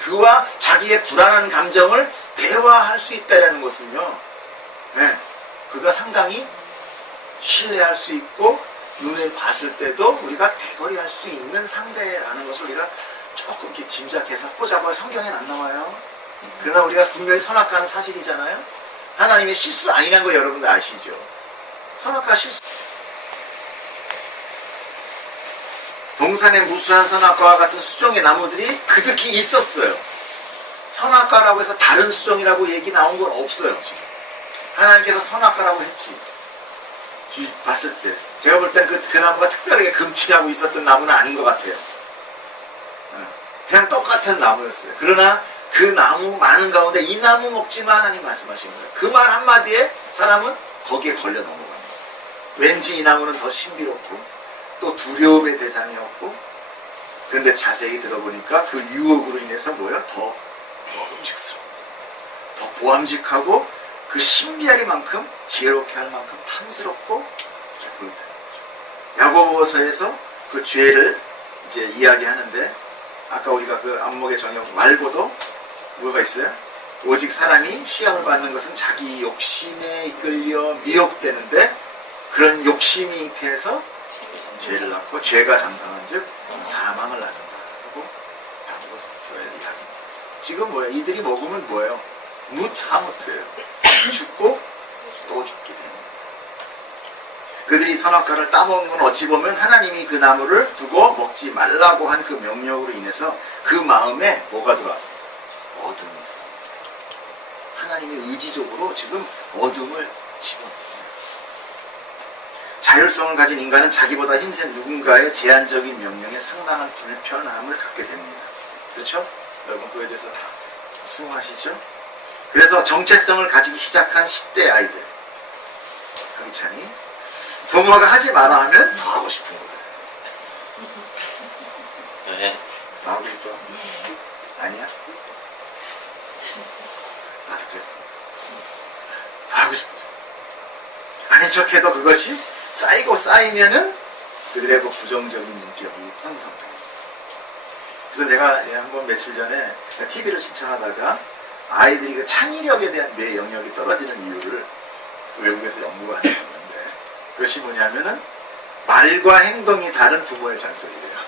그와 자기의 불안한 감정을 대화할 수 있다는 것은요. 네, 그가 상당히 신뢰할 수 있고 눈을 봤을 때도 우리가 대거리할 수 있는 상대라는 것을 우리가 조금 이렇게 짐작해서 보자고 성경에는 안 나와요. 그러나 우리가 분명히 선악과는 사실이잖아요. 하나님의 실수 아니라는 거 여러분들 아시죠? 선악과 실수. 동산의 무수한 선악과와 같은 수종의 나무들이 그득히 있었어요. 선악과라고 해서 다른 수종이라고 얘기 나온 건 없어요. 지금. 하나님께서 선악과라고 했지. 봤을 때 제가 볼 때는 그 나무가 특별하게 금칠하고 있었던 나무는 아닌 것 같아요. 그냥 똑같은 나무였어요. 그러나 그 나무 많은 가운데 이 나무 먹지 마 하나님 말씀하신 거예요. 그 말 한마디에 사람은 거기에 걸려 넘어갑니다. 왠지 이 나무는 더 신비롭고 또 두려움의 대상이었고 그런데 자세히 들어보니까 그 유혹으로 인해서 뭐야? 더 먹음직스러워. 더 보암직하고 그 신비하리만큼 지혜롭게 할 만큼 탐스럽고 이렇게 보인다는 거죠. 야고보서에서 그 죄를 이제 이야기하는데 아까 우리가 그 안목의 정역 말고도 뭐가 있어요? 오직 사람이 시험을 받는 것은 자기 욕심에 이끌려 미혹되는데 그런 욕심이 잉태해서 죄를 낳고 죄가 장성한 즉 사망을 낳는다고 야고보서의 이야기입니다. 지금 뭐야? 이들이 먹으면 뭐예요? 무타무트예요. 죽고 또 죽게 됩니다. 그들이 선악과를 따먹은 건 어찌 보면 하나님이 그 나무를 두고 먹지 말라고 한 그 명령으로 인해서 그 마음에 뭐가 들어왔어요? 어둠이 들어왔어요. 하나님이 의지적으로 지금 어둠을 집어넣어요. 자율성을 가진 인간은 자기보다 힘센 누군가의 제한적인 명령에 상당한 불편함을 갖게 됩니다. 그렇죠? 여러분 그에 대해서 다 수긍하시죠? 그래서 정체성을 가지기 시작한 10대 아이들 여기차니 부모가 하지 마라 하면 더 하고 싶은 거예요. 네. 더 하고 싶어? 아니야? 나도 그랬어. 더 하고 싶어. 아닌 척해도 그것이 쌓이고 쌓이면은 그들의 그 부정적인 인격이 형성돼요. 그래서 내가 한번 며칠 전에 TV를 시청하다가 아이들이 그 창의력에 대한 뇌 영역이 떨어지는 이유를 외국에서 연구가 하는 건데 그것이 뭐냐면은 말과 행동이 다른 부모의 잔소리래요.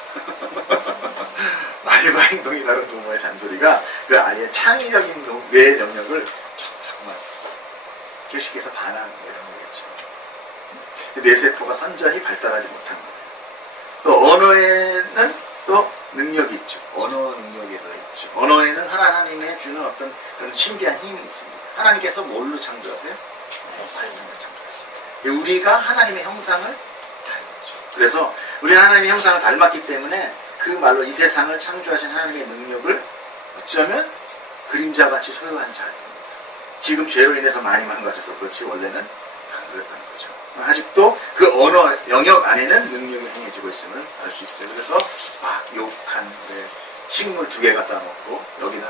말과 행동이 다른 부모의 잔소리가 그 아이의 창의적인 뇌 영역을 자꾸만 교식에서 반하는 거겠죠. 뇌세포가 선전이 발달하지 못한 거예요. 또 언어에는 또 능력이 있죠. 언어 능력이 더 있죠. 언어에는 하나님이 주는 어떤 그런 신비한 힘이 있습니다. 하나님께서 뭘로 창조하세요? 말씀을 창조하시죠. 우리가 하나님의 형상을 닮았죠. 그래서 우리는 하나님의 형상을 닮았기 때문에 그 말로 이 세상을 창조하신 하나님의 능력을 어쩌면 그림자같이 소유한 자들입니다. 지금 죄로 인해서 많이 망가져서 그렇지 원래는 안 그랬다는 거죠. 아직도 그 언어 영역 안에는 능력이 행해지고 있음을 알 수 있어요. 그래서 막 욕한 식물 2개 갖다 놓고 여기는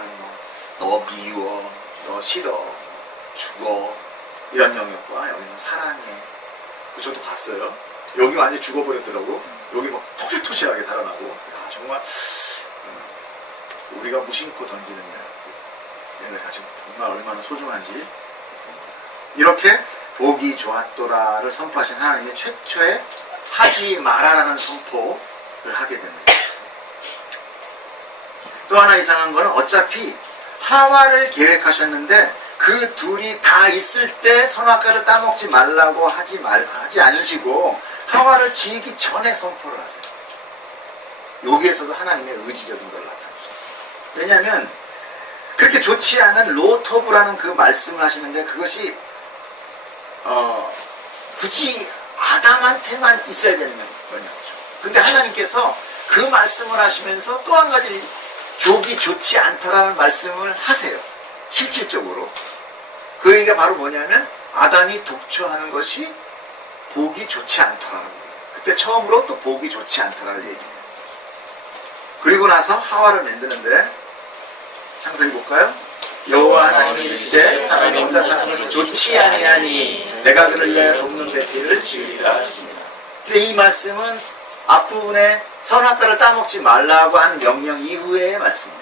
너 미워, 너 싫어, 죽어 이런 영역과 여기는 사랑해. 저도 봤어요. 여기 완전히 죽어버렸더라고. 여기 막 토실토실하게 달아나고 야, 정말 우리가 무심코 던지는 이런 것 자체가 정말 얼마나 소중한지. 이렇게 보기 좋았도라를 선포하신 하나님의 최초의 하지 마라라는 선포를 하게 됩니다. 또 하나 이상한 거는 어차피 하와를 계획하셨는데 그 둘이 다 있을 때 선악과를 따먹지 말라고 하지 않으시고 하와를 지기 전에 선포를 하세요. 여기에서도 하나님의 의지적인 걸 나타내셨어요. 왜냐하면 그렇게 좋지 않은 로터브라는 그 말씀을 하시는데 그것이 굳이 아담한테만 있어야 되는 거냐고. 근데 하나님께서 그 말씀을 하시면서 또 한 가지 보기 좋지 않다라는 말씀을 하세요. 실질적으로. 그 얘기가 바로 뭐냐면 아담이 독초하는 것이 보기 좋지 않다라는 거예요. 그때 처음으로 또 보기 좋지 않다라는 얘기예요. 그리고 나서 하와를 만드는데 창세기 볼까요? 여호와 하나님이 이르시되 사람이 혼자 사는 것이 좋지 아니하니 내가 그를 위하여 돕는 배필을 지으리라 하십니다. 근데 이 말씀은 앞부분에 선악과를 따먹지 말라고 하는 명령 이후의 말씀이에요.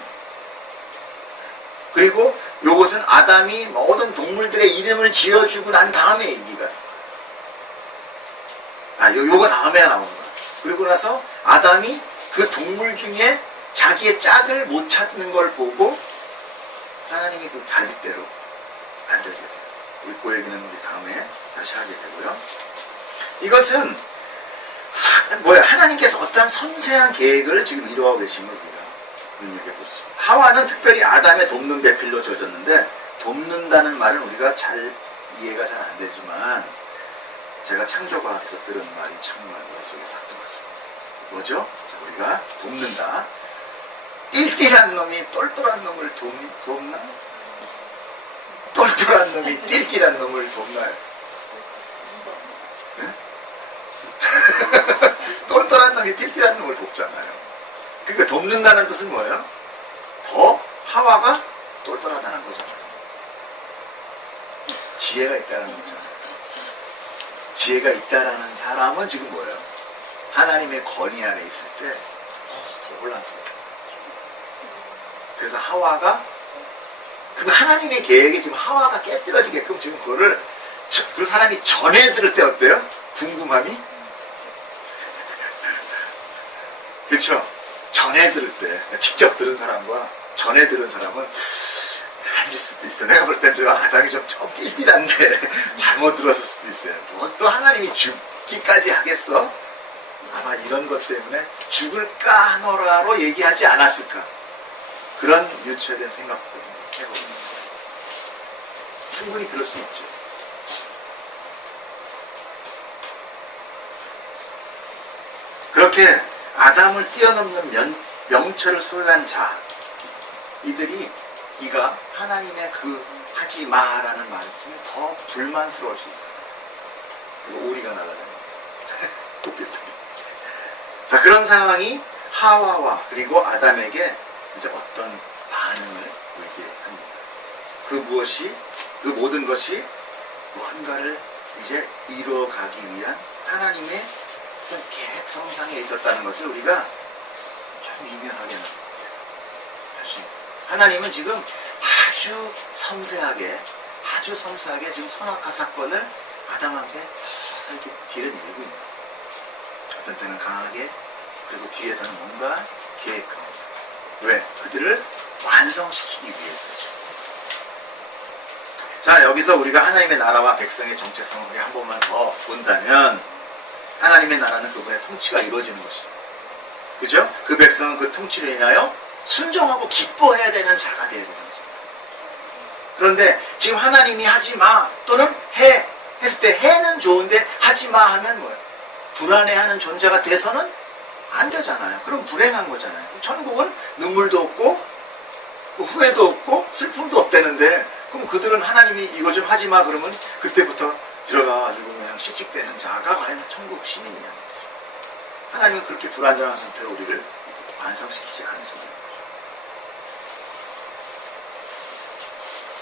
그리고 요것은 아담이 모든 동물들의 이름을 지어주고 난 다음에 얘기가 요거 다음에 나오는 거야. 그리고 나서 아담이 그 동물 중에 자기의 짝을 못 찾는 걸 보고 하나님이 그 갈빗대로 만들게 돼요. 우리 그 얘기는 우리 다음에 다시 하게 되고요. 이것은 하나님께서 어떠한 섬세한 계획을 지금 이루어가고 계심을 우리가 눈여겨 볼 수 있습니다. 하와는 특별히 아담의 돕는 배필로 젖었는데 돕는다는 말은 우리가 잘 이해가 잘 안 되지만 제가 창조과학에서 들은 말이 정말 머릿속에 싹 들어왔습니다. 뭐죠? 자, 우리가 돕는다. 띨띨한 놈이 똘똘한 놈을 돕나? 똘똘한 놈이 띨띨한 놈을 돕나요? 네? 똘똘한 놈이 띨띨한 놈을 돕잖아요. 그러니까 돕는다는 뜻은 뭐예요? 더 하와가 똘똘하다는 거잖아요. 지혜가 있다는 거잖아요. 지혜가 있다라는 사람은 지금 뭐예요? 하나님의 권위 아래 있을 때 더 혼란스러워요. 그래서 하와가 그 하나님의 계획이 지금 하와가 깨뜨려지게끔 지금 그거를 그 사람이 전해 들을 때 어때요? 궁금함이? 그렇죠? 전해 들을 때 직접 들은 사람과 전해 들은 사람은 아닐 수도 있어. 내가 볼 땐 저 아담이 좀 띨띨한데 잘못 들었을 수도 있어요. 뭐 또 하나님이 죽기까지 하겠어? 아마 이런 것 때문에 죽을까 하노라로 얘기하지 않았을까? 그런 유추된 생각들을 해보고 있습니다. 충분히 그럴 수 있죠. 그렇게 아담을 뛰어넘는 명철을 소유한 자, 이가 하나님의 그 하지 마라는 말씀에 더 불만스러울 수 있어요. 그리고 오리가 날아다닙니다. 자, 그런 상황이 하와와 그리고 아담에게 이제 어떤 반응을 보이게 합니다. 그 모든 것이 뭔가를 이제 이루어가기 위한 하나님의 어떤 계획 성상에 있었다는 것을 우리가 좀 미묘하게 알 수 있습니다. 하나님은 지금 아주 섬세하게 지금 선악과 사건을 아담한테 서서히 이렇게 뒤를 밀고 있는 거예요. 어떤 때는 강하게, 그리고 뒤에서는 뭔가 계획하고. 왜? 그들을 완성시키기 위해서죠. 자, 여기서 우리가 하나님의 나라와 백성의 정체성을 한 번만 더 본다면 하나님의 나라는 그분의 통치가 이루어지는 것이죠. 그죠? 그 백성은 그 통치로 인하여 순종하고 기뻐해야 되는 자가 되어야 되는 거죠. 그런데 지금 하나님이 하지 마 또는 해 했을 때 해는 좋은데 하지 마 하면 뭐예요? 불안해하는 존재가 돼서는 안 되잖아요. 그럼 불행한 거잖아요. 천국은 눈물도 없고 후회도 없고 슬픔도 없다는데 그럼 그들은 하나님이 이거 좀 하지 마 그러면 그때부터 들어가가지고 그냥 씩씩대는 자가 과연 천국 시민이냐는 거죠. 하나님은 그렇게 불안정한 상태로 우리를 완성시키지 않으신다.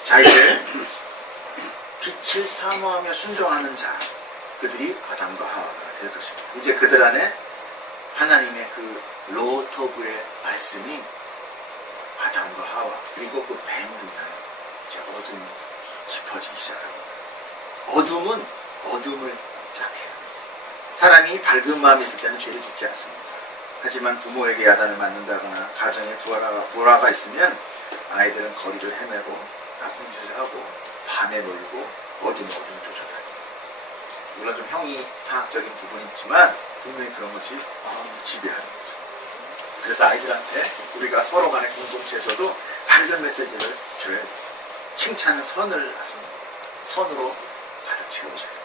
자, 이제 빛을 사모하며 순종하는 자, 그들이 아담과 하와가 될 것입니다. 이제 그들 안에 하나님의 그 로토브의 말씀이 아담과 하와 그리고 그 뱀으로 인하여 이제 어둠이 깊어지기 시작합니다. 어둠은 어둠을 짝해요. 사람이 밝은 마음이 있을 때는 죄를 짓지 않습니다. 하지만 부모에게 야단을 맞는다거나 가정에 불화가 있으면 아이들은 거리를 헤매고 나쁜 짓을 하고 밤에 놀고 어둠을 쫓아다니고, 물론 좀 형이 파악적인 부분이 있지만 분명히 그런 것이 지배하는 거죠. 그래서 아이들한테 우리가 서로 간의 공동체에서도 밝은 메시지를 줘야 돼요. 칭찬은 선을 낳습니다. 선으로 가득 채워줘야 돼요.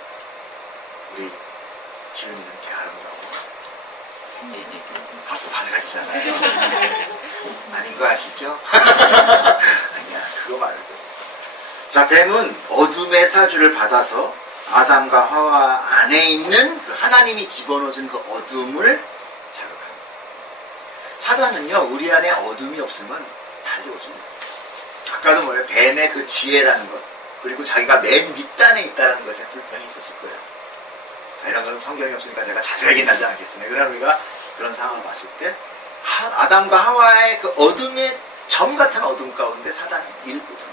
우리 지은이는 이렇게 아름다워. 벌써 밝아지잖아요. 아닌 거 아시죠? 아니야, 그거 말고. 자, 뱀은 어둠의 사주를 받아서 아담과 하와 안에 있는 그 하나님이 집어넣어준 그 어둠을 자극합니다. 사단은요, 우리 안에 어둠이 없으면 달려오죠. 아까도 뭐래요? 뱀의 그 지혜라는 것, 그리고 자기가 맨 밑단에 있다는 것에 불편이 있었을 거예요. 자, 이런 건 성경이 없으니까 제가 자세하게 나지 않겠습니다. 그러나 우리가 그런 상황을 봤을 때 아담과 하와의 그 어둠의 점 같은 어둠 가운데 사단이 밀고 들어옵니다.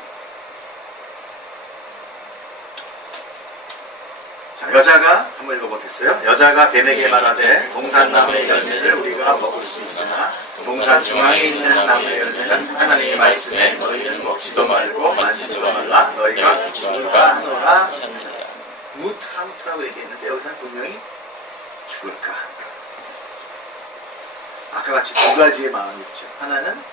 자, 여자가 한번 읽어보겠어요? 여자가 뱀에게 말하되 동산나무의 열매를 우리가 먹을 수 있으나 동산 중앙에 있는 나무의 열매는 하나님의 말씀에 너희는 먹지도 말고 만지지도 말라 너희가 죽을까 하노라. 무트라고 얘기했는데 여기서는 분명히 죽을까 하노라. 아까 같이 두 가지의 마음이 있죠. 하나는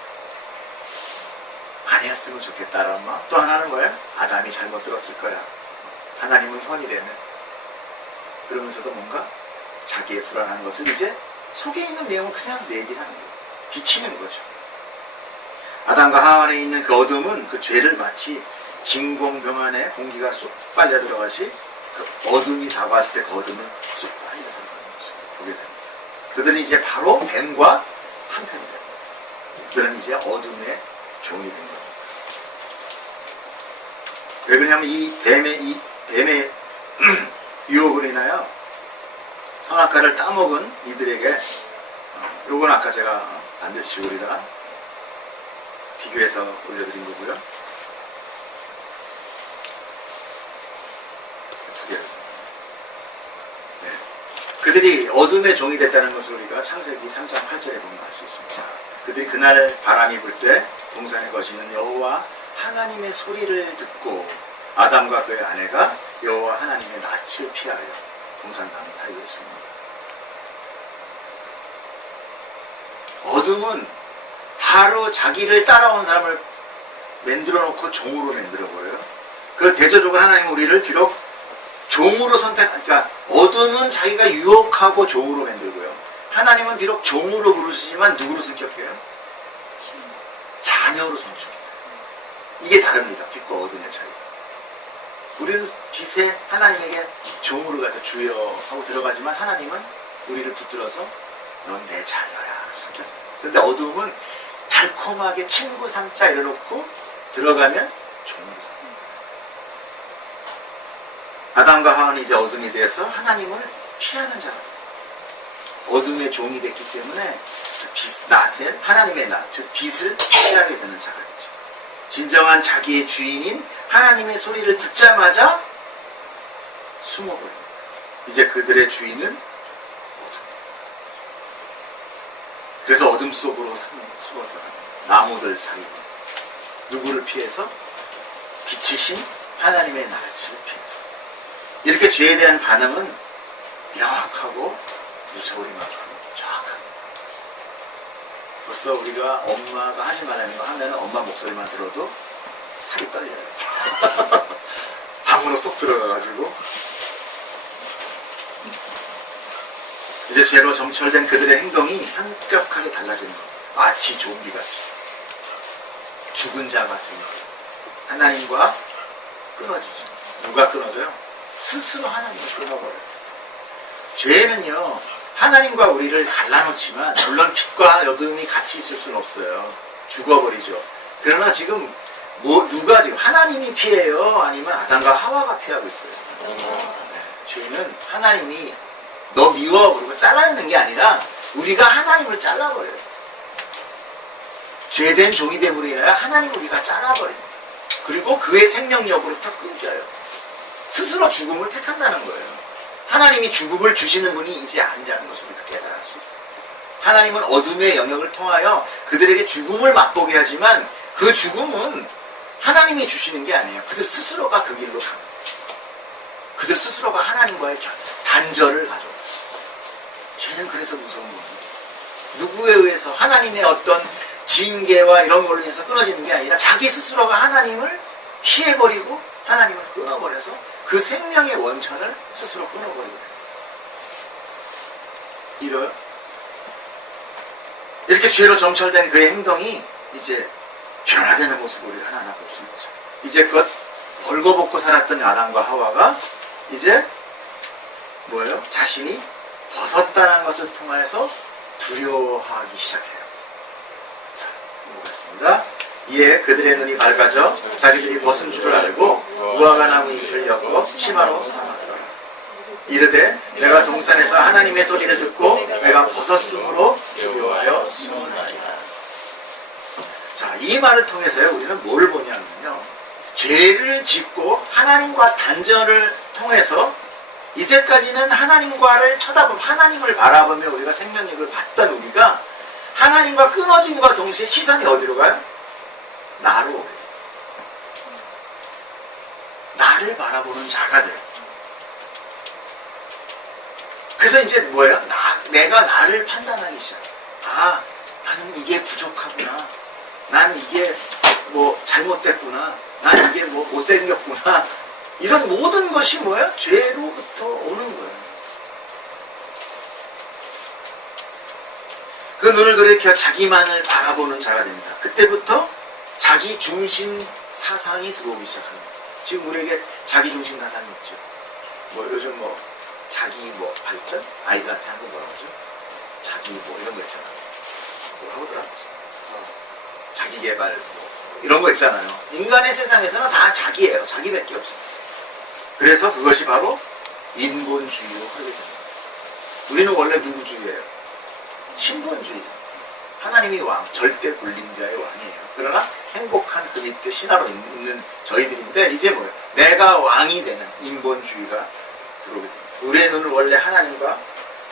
아니었으면 좋겠다라는 마음, 또 하나는 뭐예요? 아담이 잘못 들었을 거야. 하나님은 선이라며. 그러면서도 뭔가 자기의 불안한 것을 이제 속에 있는 내용을 그냥 내기하는 거예요. 비치는 거죠. 아담과 하와 안에 있는 그 어둠은 그 죄를 마치 진공병 안에 공기가 쑥 빨려 들어가시, 그 어둠이 다가왔을 때 그 어둠을 쑥 빨려 들어가는 모습을 보게 됩니다. 그들은 이제 바로 뱀과 한편이 됩니다. 그들은 이제 어둠의 종이 된 겁니다. 왜 그러냐면 이 뱀의 유혹으로 인하여 선악과를 따먹은 이들에게, 요건 아까 제가 반드시 죽으리라 비교해서 올려드린 거고요. 두 개. 네. 그들이 어둠의 종이 됐다는 것을 우리가 창세기 3장 8절에 보면 알 수 있습니다. 그들이 그날 바람이 불 때 동산에 거시는 여호와 하나님의 소리를 듣고 아담과 그의 아내가 여호와 하나님의 낯을 피하여 동산나무 사이에 숨니다. 어둠은 바로 자기를 따라온 사람을 만들어 놓고 종으로 만들어 버려요. 그 대조적으로 하나님은 우리를 비록 종으로 그러니까 어둠은 자기가 유혹하고 종으로 만들고요. 하나님은 비록 종으로 부르시지만 누구로 성격해요? 자녀로 성격해요. 이게 다릅니다. 빛과 어둠의 차이. 우리는 빛에 하나님에게 종으로 가서 주여 하고 들어가지만 하나님은 우리를 붙들어서 넌 내 자녀야. 그런데 어둠은 달콤하게 친구 삼자 이래놓고 들어가면 종으로 삼는 거예요. 아담과 하와는 이제 어둠이 돼서 하나님을 피하는 자가 돼요. 어둠의 종이 됐기 때문에 낯을, 하나님의 낯, 즉 빛을 피하게 되는 자가 되죠. 진정한 자기의 주인인 하나님의 소리를 듣자마자 숨어버립니다. 이제 그들의 주인은 어둠. 그래서 어둠 속으로 숨어 들어갑니다. 나무들 사이로. 누구를 피해서? 빛이신 하나님의 낯을 피해서. 이렇게 죄에 대한 반응은 명확하고 무서우리만큼 정확합니다. 벌써 우리가 엄마가 하지 말라는 거 하면 엄마 목소리만 들어도 살이 떨려요. 방으로 쏙 들어가가지고 이제 죄로 점철된 그들의 행동이 현격하게 달라지는 겁니다. 마치 좀비같이 죽은 자 같은 하나님과 끊어지죠. 누가 끊어져요? 스스로 하나님을 끊어버려요. 죄는요 하나님과 우리를 갈라놓지만 물론 빛과 어둠이 같이 있을 수는 없어요. 죽어버리죠. 그러나 지금 누가 지금 하나님이 피해요? 아니면 아담과 하와가 피하고 있어요? 네. 죄는 하나님이 너 미워 그러고 잘라내는 게 아니라 우리가 하나님을 잘라버려요. 죄된 종이 됨으로 인하여 하나님을 우리가 잘라버립니다. 그리고 그의 생명력으로부터 끊겨요. 스스로 죽음을 택한다는 거예요. 하나님이 죽음을 주시는 분이 이제 아니라는 것을 우리가 깨달을 수 있어요. 하나님은 어둠의 영역을 통하여 그들에게 죽음을 맛보게 하지만 그 죽음은 하나님이 주시는 게 아니에요. 그들 스스로가 그 길로 가는 거예요. 그들 스스로가 하나님과의 단절을 가져요. 죄는 그래서 무서운 겁니다. 누구에 의해서 하나님의 어떤 징계와 이런 걸로 인해서 끊어지는 게 아니라 자기 스스로가 하나님을 피해버리고 하나님을 끊어버려서 그 생명의 원천을 스스로 끊어버리게 돼요. 이런 이렇게 죄로 점철된 그의 행동이 이제 변화되는 모습을 우리가 하나하나 볼 수 있죠. 이제 그것 벌거벗고 살았던 아담과 하와가 이제 뭐예요? 자신이 벗었다는 것을 통해서 두려워하기 시작해요. 자, 넘어가겠습니다. 이에 그들의 눈이 밝아져 자기들이 벗은 줄을 알고 무화과 나무 잎을 엮어 치마로 삼았더라. 이르되 내가 동산에서 하나님의 소리를 듣고 내가 벗었으므로 두려워하여 숨었나이다. 자, 이 말을 통해서요 우리는 뭘 보냐면요, 죄를 짓고 하나님과 단절을 통해서 이제까지는 하나님과를 쳐다보면 하나님을 바라보며 우리가 생명력을 받던 우리가 하나님과 끊어짐과 동시에 시선이 어디로 가요? 나로 오게 돼요. 나를 바라보는 자가 돼요. 그래서 이제 뭐예요? 내가 나를 판단하기 시작해요. 아, 나는 이게 부족하구나. 난 이게 뭐 잘못됐구나. 난 이게 뭐 못생겼구나. 이런 모든 것이 뭐예요? 죄로부터 오는 거예요. 그 눈을 돌이켜 자기만을 바라보는 자가 됩니다. 그때부터 자기 중심 사상이 들어오기 시작합니다. 지금 우리에게 자기 중심 사상이 있죠. 뭐 요즘 뭐 자기 뭐 발전? 아이들한테 하는 거 뭐라고 하죠? 자기 뭐 이런 거 있잖아요. 뭐 하더라? 자기 개발 뭐 이런 거 있잖아요. 인간의 세상에서는 다 자기예요. 자기밖에 없어요. 그래서 그것이 바로 인본주의로 하게 됩니다. 우리는 원래 누구주의예요? 신본주의. 하나님이 왕, 절대 군림자의 왕이에요. 그러나 행복한 그 밑에 신하로 있는 저희들인데 이제 뭐예요? 내가 왕이 되는 인본주의가 들어오게 됩니다. 우리의 눈은 원래 하나님과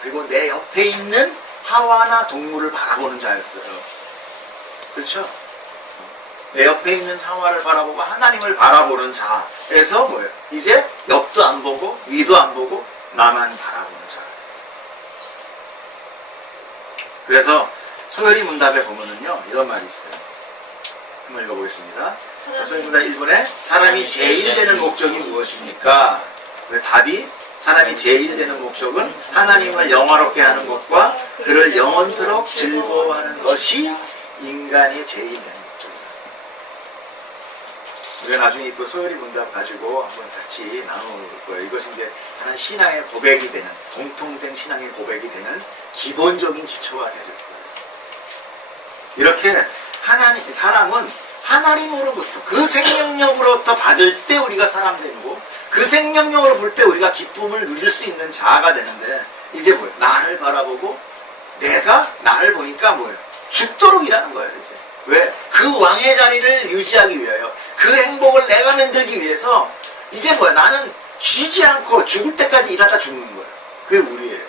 그리고 내 옆에 있는 하와나 동물을 바라보는 자였어요. 그렇죠? 내 옆에 있는 하와를 바라보고 하나님을 바라보는 자에서 뭐예요? 이제 옆도 안 보고 위도 안 보고 나만 바라보는 자. 그래서 소열이 문답에 보면은요 이런 말이 있어요. 한번 읽어보겠습니다. 소열이 문답 1번에 사람이 제일 되는 목적이 무엇입니까? 그 답이 사람이 제일 되는 목적은 하나님을 영화롭게 하는 것과 그를 영원토록 즐거워하는 것이 인간의 제일 되는 목적이다. 우리가 나중에 또 소열이 문답 가지고 한번 같이 나눠볼 거예요. 이것이 이제 하나의 신앙의 고백이 되는, 공통된 신앙의 고백이 되는 기본적인 기초가 되죠. 이렇게 사람은 하나님으로부터 그 생명력으로부터 받을 때 우리가 사람 되고 그 생명력을 볼 때 우리가 기쁨을 누릴 수 있는 자아가 되는데 이제 뭐예요? 나를 바라보고 내가 나를 보니까 뭐예요? 죽도록 일하는 거예요. 이제. 왜? 그 왕의 자리를 유지하기 위하여 그 행복을 내가 만들기 위해서 이제 뭐야? 나는 쉬지 않고 죽을 때까지 일하다 죽는 거예요. 그게 우리예요.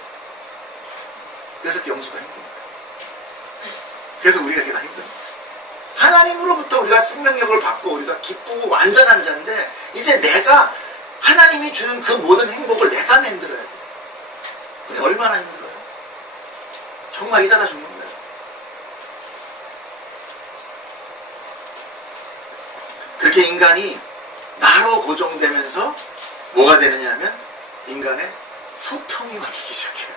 그래서 병수가 힘든 거예요. 그래서 우리가 이렇게 다 힘든 거예요. 하나님으로부터 우리가 생명력을 받고 우리가 기쁘고 완전한 자인데 이제 내가 하나님이 주는 그 모든 행복을 내가 만들어야 돼요. 그게 얼마나 힘들어요? 정말 일하다 죽는 거예요. 그렇게 인간이 나로 고정되면서 뭐가 되느냐 하면 인간의 소통이 막히기 시작해요.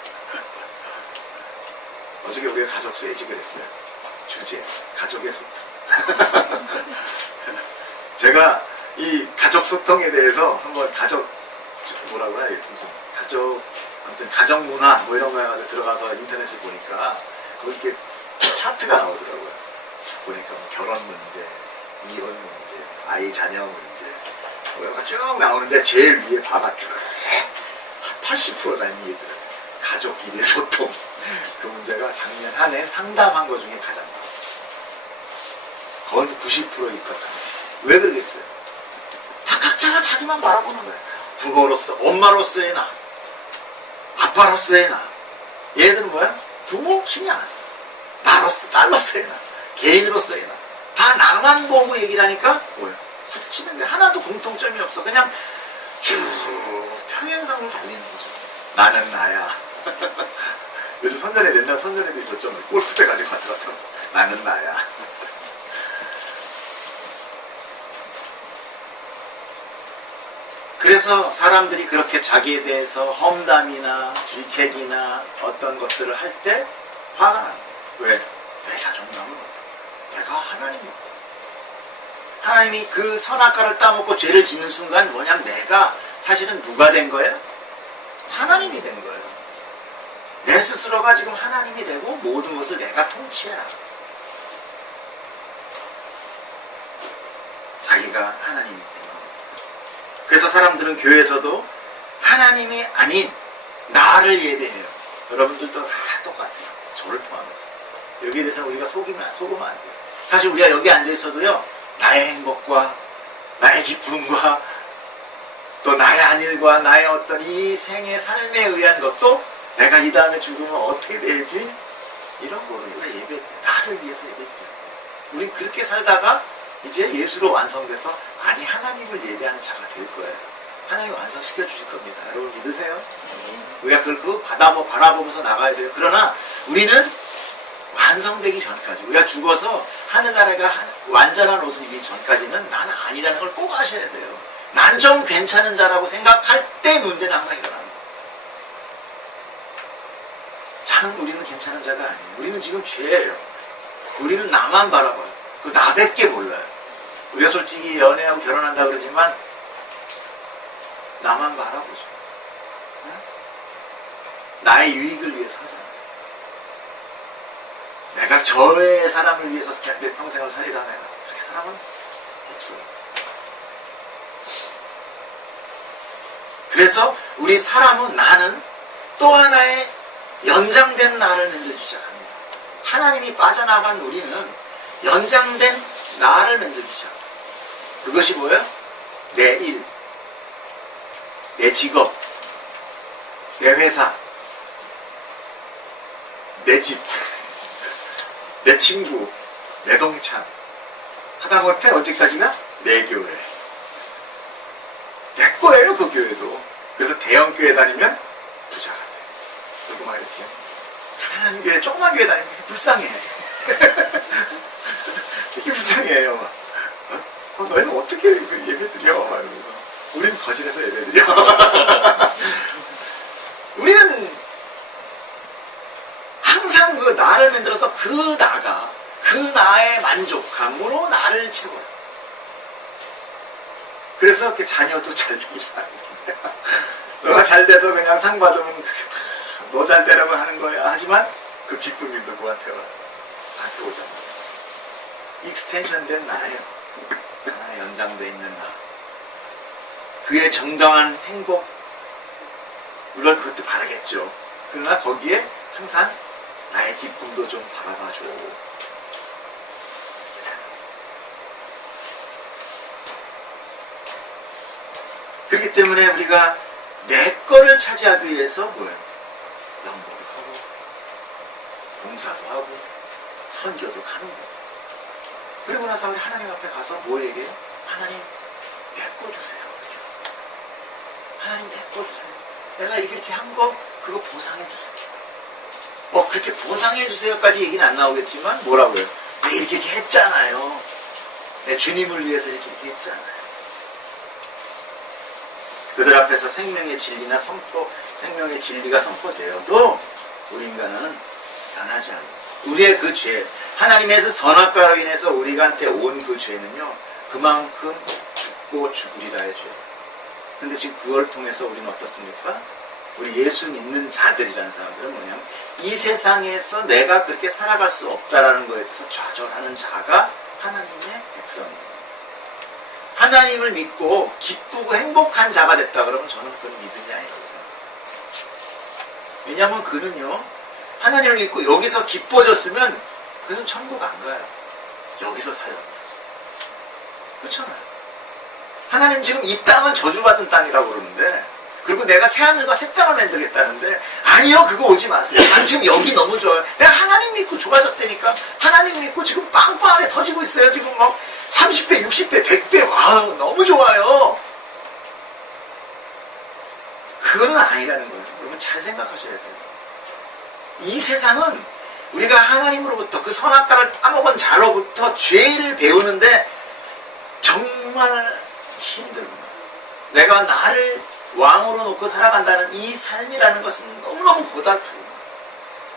어저께 우리가 가족 수혜직을 했어요. 주제, 가족의 소통. 제가 이 가족 소통에 대해서 한번 뭐라고 해야 무슨 아무튼 가정 문화 뭐 이런 거 해가지고 들어가서 인터넷에 보니까 거기 이렇게 차트가 나오더라고요. 보니까 뭐 결혼 문제, 이혼 문제, 아이 자녀 문제 뭐가 쭉 나오는데 제일 위에 봐봐 쭉 80%가 있는 게 있더라고요. 가족끼리 소통. 그 문제가 작년 한 해 상담한 것 중에 가장 많아요. 거의 90% 입각합니다. 왜 그러겠어요? 그냥 자기만 바라보는 거예요. 부모로서, 엄마로서의 나, 아빠로서의 나. 얘들은 뭐야? 부모 신경 안 써. 나로서, 딸로서의 나, 개인으로서의 나. 다 나만 보고 얘기를 하니까 뭐야? 부딪히는 게 하나도 공통점이 없어. 그냥 쭉 평행선을 달리는 거죠. 나는 나야. 요즘 선전에도 옛날 선전에도 있었죠. 골프대 가지고 왔다 갔다 하면서 나는 나야. 그래서 사람들이 그렇게 자기에 대해서 험담이나 질책이나 어떤 것들을 할 때 화가 나요. 왜? 내 자존감은 내가 하나님이 그 선악과를 따먹고 죄를 짓는 순간 뭐냐면 내가 사실은 누가 된 거예요? 하나님이 된 거예요. 내 스스로가 지금 하나님이 되고 모든 것을 내가 통치해라. 자기가 하나님이 된 겁니다. 그래서 사람들은 교회에서도 하나님이 아닌 나를 예배해요. 여러분들도 다 똑같아요. 저를 포함해서. 여기에 대해서는 우리가 속으면 안 돼요. 사실 우리가 여기 앉아있어도요, 나의 행복과 나의 기쁨과 또 나의 안일과 나의 어떤 이 생의 삶에 의한 것도 내가 이 다음에 죽으면 어떻게 되지? 이런 거를 우리가 나를 위해서 예배드려요. 우리 그렇게 살다가 이제 예수로 완성돼서 아니 하나님을 예배하는 자가 될 거예요. 하나님 완성시켜 주실 겁니다. 여러분 믿으세요? 우리가 그걸 바라보면서 나가야 돼요. 그러나 우리는 완성되기 전까지, 우리가 죽어서 하늘나라가 완전한 옷을 입기 전까지는 나는 아니라는 걸 꼭 아셔야 돼요. 난 좀 괜찮은 자라고 생각할 때 문제는 항상 일어나는 거예요. 우리는 괜찮은 자가 아니에요. 우리는 지금 죄예요. 우리는 나만 바라봐요. 그 나밖에 몰라요. 우리가 솔직히 연애하고 결혼한다 그러지만 나만 바라보죠. 나의 유익을 위해서 하잖아요. 내가 저의 사람을 위해서 내 평생을 살리라 내가 그렇게 사람은 없어요. 그래서 우리 사람은 나는 또 하나의 연장된 나를 만들기 시작합니다. 하나님이 빠져나간 우리는 연장된 나를 만들기 시작합니다. 그것이 뭐예요? 내 일, 내 직업, 내 회사, 내 집, 내 친구, 내 동창, 하다못해 언제까지나 내 교회. 내 거예요, 그 교회도. 그래서 대형 교회 다니면 부자가 돼. 그리고 막 이렇게 가난한 교회, 조그만 교회 다니면 되게 불쌍해. 되게 불쌍해요. 막. 너희는 어떻게 예배드려? 막 이러면서. 우린 거실에서 예배드려. 우리는 항상 그 나를 만들어서 그 나의 만족감으로 나를 채워요. 그래서 이렇게 자녀도 잘 되기를 바랍니다. 너가 잘 돼서 그냥 상 받으면 너 잘 되라고 하는 거야. 하지만 그 기쁨이 누구한테 와? 나한테 오잖아. 익스텐션 된 나예요. 하나 연장돼 있는 나. 그의 정당한 행복, 물론 그것도 바라겠죠. 그러나 거기에 항상 나의 기쁨도 좀 바라봐줘. 그렇기 때문에 우리가 내 거를 차지하기 위해서 뭐예요? 연구도 하고 봉사도 하고 선교도 가는 거예요. 그리고 나서 우리 하나님 앞에 가서 뭘 얘기해요? 하나님 내 거 주세요. 이렇게. 하나님 내 거 주세요. 내가 이렇게 한 거 그거 보상해 주세요. 그렇게 보상해 주세요까지 얘기는 안 나오겠지만 뭐라고요? 이렇게 했잖아요. 내 주님을 위해서 이렇게 했잖아요. 그들 앞에서 생명의 진리가 선포되어도 우리 인간은 변하지 않아요. 우리의 그 죄, 하나님의 선악과로 인해서 우리한테 온 그 죄는요, 그만큼 죽고 죽으리라의 죄. 근데 지금 그걸 통해서 우리는 어떻습니까? 우리 예수 믿는 자들이라는 사람들은 뭐냐면 이 세상에서 내가 그렇게 살아갈 수 없다라는 거에 대해서 좌절하는 자가 하나님의 백성입니다. 하나님을 믿고 기쁘고 행복한 자가 됐다 그러면 저는 그건 믿음이 아니라고 생각해요. 왜냐하면 그는요, 하나님을 믿고 여기서 기뻐졌으면 그는 천국 안 가요. 여기서 살라고 그랬어요. 그렇잖아요. 하나님 지금 이 땅은 저주받은 땅이라고 그러는데, 그리고 내가 새하늘과 새 땅을 만들겠다는데, 아니요, 그거 오지 마세요. 난 지금 여기 너무 좋아요. 내가 하나님 믿고 좋아졌다니까. 하나님 믿고 지금 빵빵하게 터지고 있어요. 지금 막 30배, 60배, 100배. 와우, 너무 좋아요. 그거는 아니라는 거예요. 여러분 잘 생각하셔야 돼요. 이 세상은 우리가 하나님으로부터 그 선악과를 따먹은 자로부터 죄를 배우는데 정말 힘들구나. 내가 나를 왕으로 놓고 살아간다는 이 삶이라는 것은 너무너무 고달프구나.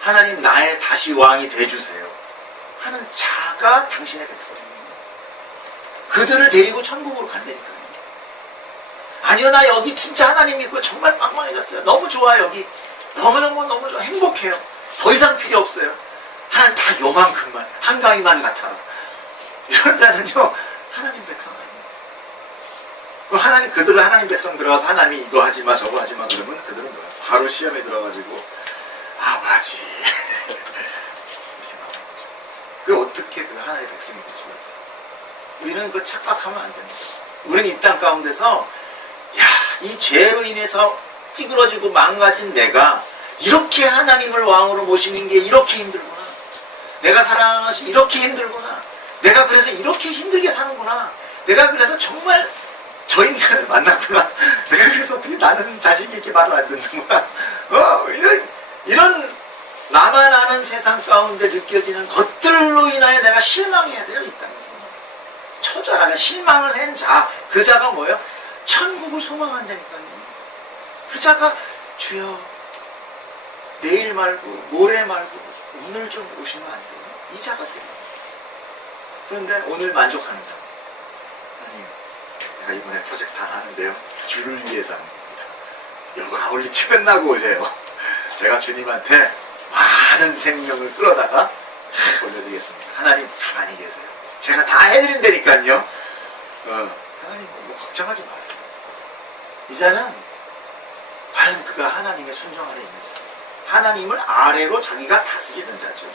하나님 나의 다시 왕이 돼주세요 하는 자가 당신의 백성입니다. 그들을 데리고 천국으로 간다니까요. 아니요, 나 여기 진짜 하나님 믿고 정말 빵빵해졌어요. 너무 좋아, 여기. 너무너무 좋아. 행복해요. 더 이상 필요 없어요. 하나님 다 요만큼만, 한가위만 같아. 이런 자는요, 하나님 백성 아니에요. 하나님, 그들을 하나님 백성 들어가서 하나님이 이거 하지 마, 저거 하지 마 그러면 그들은 뭐야? 바로 시험에 들어가지고, 아버지. 이렇게 나오는 거죠. 그 어떻게 그 하나님의 백성이 될 수가 있어요? 우리는 그걸 착각하면 안 됩니다. 우리는 이 땅 가운데서, 야, 이 죄로 인해서 찌그러지고 망가진 내가 이렇게 하나님을 왕으로 모시는 게 이렇게 힘들구나. 내가 사랑하는 것이 이렇게 힘들구나. 내가 그래서 이렇게 힘들게 사는구나. 내가 그래서 정말 저 인간을 만났구나. 내가 그래서 어떻게 나는 자식이 이렇게 말을 안 듣는구나. 이런 나만 아는 세상 가운데 느껴지는 것들로 인하여 내가 실망해야 돼요, 이 땅에서. 처절하게 실망을 한 자, 그 자가 뭐예요? 천국을 소망한다니까요. 그 자가 주여 내일 말고 모레 말고 오늘 좀 오시면 안 돼요? 이 자가 돼요. 그런데 오늘 만족합니다. 아니요, 내가 이번에 프로젝트 하나 하는데요, 주를 위해서 하는 겁니다. 여거 아울리치 끝나고 오세요. 제가 주님한테 많은 생명을 끌어다가 올려드리겠습니다. 하나님 가만히 계세요. 제가 다 해드린다니까요. 하나님 뭐 걱정하지 마세요. 이 자는 과연 그가 하나님의 순종 아래 있는 자, 하나님을 아래로 자기가 다스리는 자죠.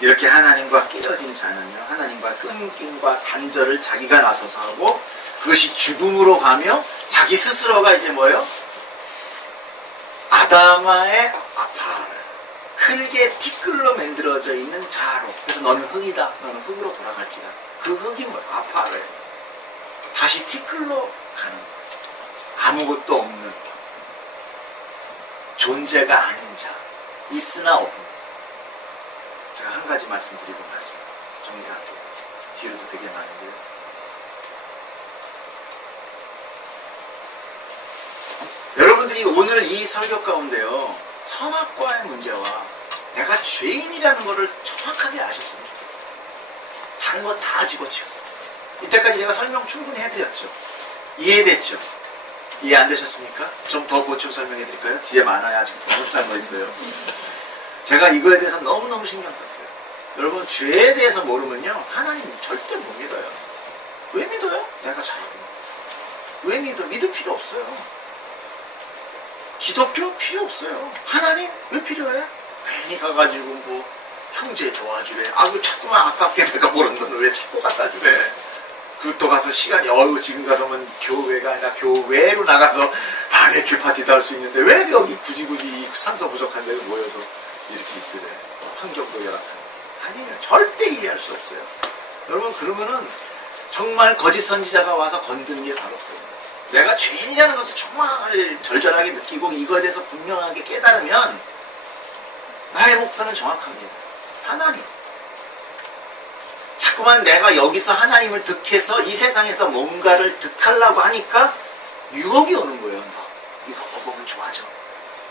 이렇게 하나님과 깨어진 자는요, 하나님과 끊김과 단절을 자기가 나서서 하고, 그것이 죽음으로 가며 자기 스스로가 이제 뭐예요? 아담아의 아파를 흙의 티끌로 만들어져 있는 자로. 그래서 너는 흙이다, 너는 흙으로 돌아갈지다. 그 흙이 뭐예요? 아파를 다시 티끌로 가는 거예요. 아무것도 없는 존재가 아닌 자, 있으나 없는. 제가 한 가지 말씀드리고 말씀입니다. 정리할게요. 뒤로도 되게 많은데요. 여러분들이 오늘 이 설교 가운데요, 선악과의 문제와 내가 죄인이라는 것을 정확하게 아셨으면 좋겠어요. 다른 거 다 집어치우고. 이때까지 제가 설명 충분히 해드렸죠. 이해됐죠? 이해 안 되셨습니까? 좀 더 보충 설명해 드릴까요? 뒤에 많아요. 아직 더 복잡한 거 있어요. 제가 이거에 대해서 너무너무 신경 썼어요. 여러분, 죄에 대해서 모르면요, 하나님 절대 못 믿어요. 왜 믿어요? 내가 잘하고. 왜 믿어? 믿을 필요 없어요. 기독교 필요 없어요. 하나님 왜 필요해? 괜히 가가지고 뭐 형제 도와주래. 아, 그 자꾸만 아깝게 내가 모르는 돈 왜 자꾸 갖다 주래. 그리고 또 가서 시간이, 지금 가서면 교회가 아니라 교회로 나가서 바베큐 파티도 할 수 있는데 왜 여기 굳이 산소 부족한 데 모여서 이렇게 있으래. 환경도 열악한. 아니에요. 절대 이해할 수 없어요. 여러분, 그러면은 정말 거짓 선지자가 와서 건드는 게 바로 그거예요. 내가 죄인이라는 것을 정말 절절하게 느끼고 이거에 대해서 분명하게 깨달으면 나의 목표는 정확합니다. 하나님. 자꾸만 내가 여기서 하나님을 득해서 이 세상에서 뭔가를 득하려고 하니까 유혹이 오는 거예요. 너 이거 먹으면 좋아져.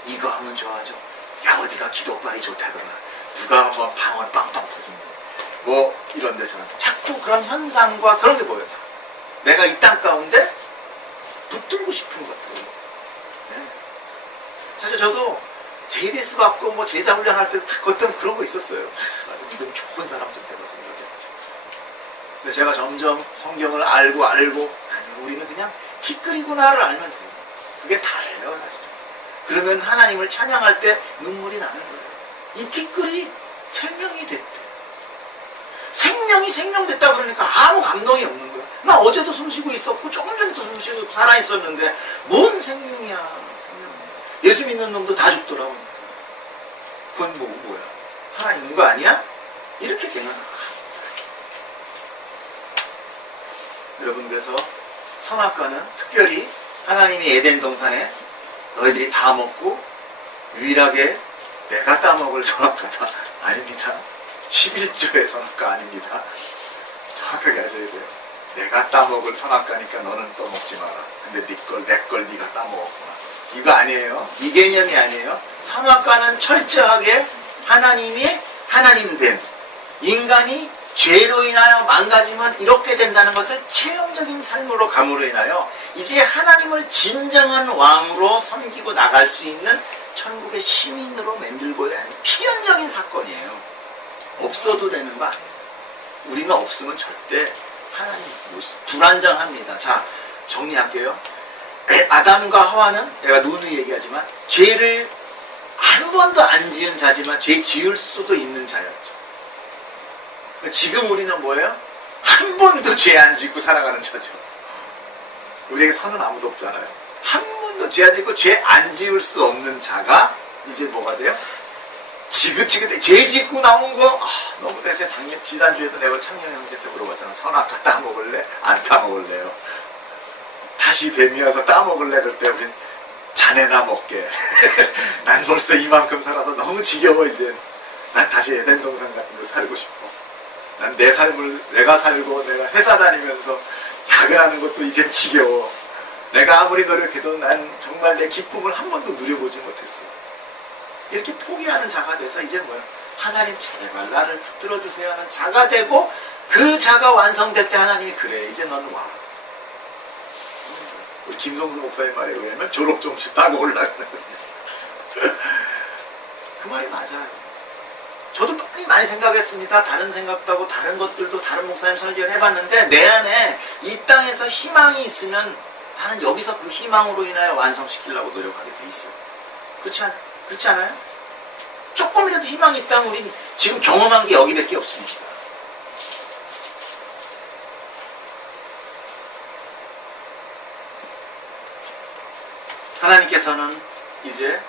이거 하면 좋아져. 야, 어디가 기도빨이 좋다더라. 누가 뭐 방언 빵빵 터진대. 뭐 이런 데서는 자꾸 그런 현상과 그런 게 보여요. 내가 이 땅 가운데 붙들고 싶은 것들. 네. 사실 저도 JDS 받고 뭐 제자 훈련할 때 그것 때문에 그런 거 있었어요. 믿음 좋은 사람 좀 되었으면 좋겠다. 근데 제가 점점 성경을 알고 아니, 우리는 그냥 티끌이구나를 알면 돼요. 그게 다예요, 사실. 그러면 하나님을 찬양할 때 눈물이 나는 거예요. 이 티끌이 생명이 됐대. 생명이 생명됐다 그러니까 아무 감동이 없는 거예요. 나 어제도 숨 쉬고 있었고 조금 전에도 숨 쉬고 살아있었는데 뭔 생명이야. 생명. 예수 믿는 놈도 다 죽더라고. 그건 뭐야? 살아있는 거 아니야? 이렇게 되는 거야. 여러분, 그래서 선악과는 특별히 하나님이 에덴 동산에 너희들이 다 먹고 유일하게 내가 따먹을 선악과다 아닙니다. 11조의 선악과 아닙니다. 정확하게 하셔야 돼요. 내가 따먹을 선악과니까 너는 떠먹지 마라. 근데 내 걸 네가 따먹었구나. 이거 아니에요. 이 개념이 아니에요. 선악과는 철저하게 하나님이 하나님됨, 인간이 죄로 인하여 망가지면 이렇게 된다는 것을 체험적인 삶으로 감으로 인하여 이제 하나님을 진정한 왕으로 섬기고 나갈 수 있는 천국의 시민으로 만들고야 하는 필연적인 사건이에요. 없어도 되는 거 아니에요. 우리는 없으면 절대 하나님 불안정합니다. 자, 정리할게요. 아담과 하와는 내가 누누이 얘기하지만 죄를 한 번도 안 지은 자지만 죄 지을 수도 있는 자였죠. 지금 우리는 뭐예요? 한 번도 죄 안 짓고 살아가는 자죠. 우리에게 선은 아무도 없잖아요. 한 번도 죄 안 짓고 죄 안 지을 수 없는 자가 이제 뭐가 돼요? 지긋지긋해. 죄 짓고 나온 거 너무 대세. 지난주에도 내가 창녕 형제한테 물어봤잖아. 선악과 따먹을래? 안 따먹을래요? 다시 뱀이 와서 따먹을래? 그럴 때 우린 자네나 먹게. 난 벌써 이만큼 살아서 너무 지겨워 이제. 난 다시 에덴 동산 같은 데 살고 싶어. 난 내 삶을 내가 살고 내가 회사 다니면서 야근하는 것도 이제 지겨워. 내가 아무리 노력해도 난 정말 내 기쁨을 한 번도 누려보지 못했어. 이렇게 포기하는 자가 돼서 이제 뭐야? 하나님 제발 나를 붙들어 주세요 하는 자가 되고 그 자가 완성될 때 하나님이 그래 이제 너는 와. 우리 김성수 목사님 말에 의하면 졸업 점수 따고 올라가는 거예요. 그 말이 맞아요. 저도 많이 생각했습니다. 다른 생각도 하고 다른 것들도 다른 목사님 설교를 해봤는데 내 안에 이 땅에서 희망이 있으면 나는 여기서 그 희망으로 인하여 완성시키려고 노력하게 돼 있어. 그렇지 않아요? 조금이라도 희망이 있다면 우린 지금 경험한 게 여기밖에 없으니까. 하나님께서는 이제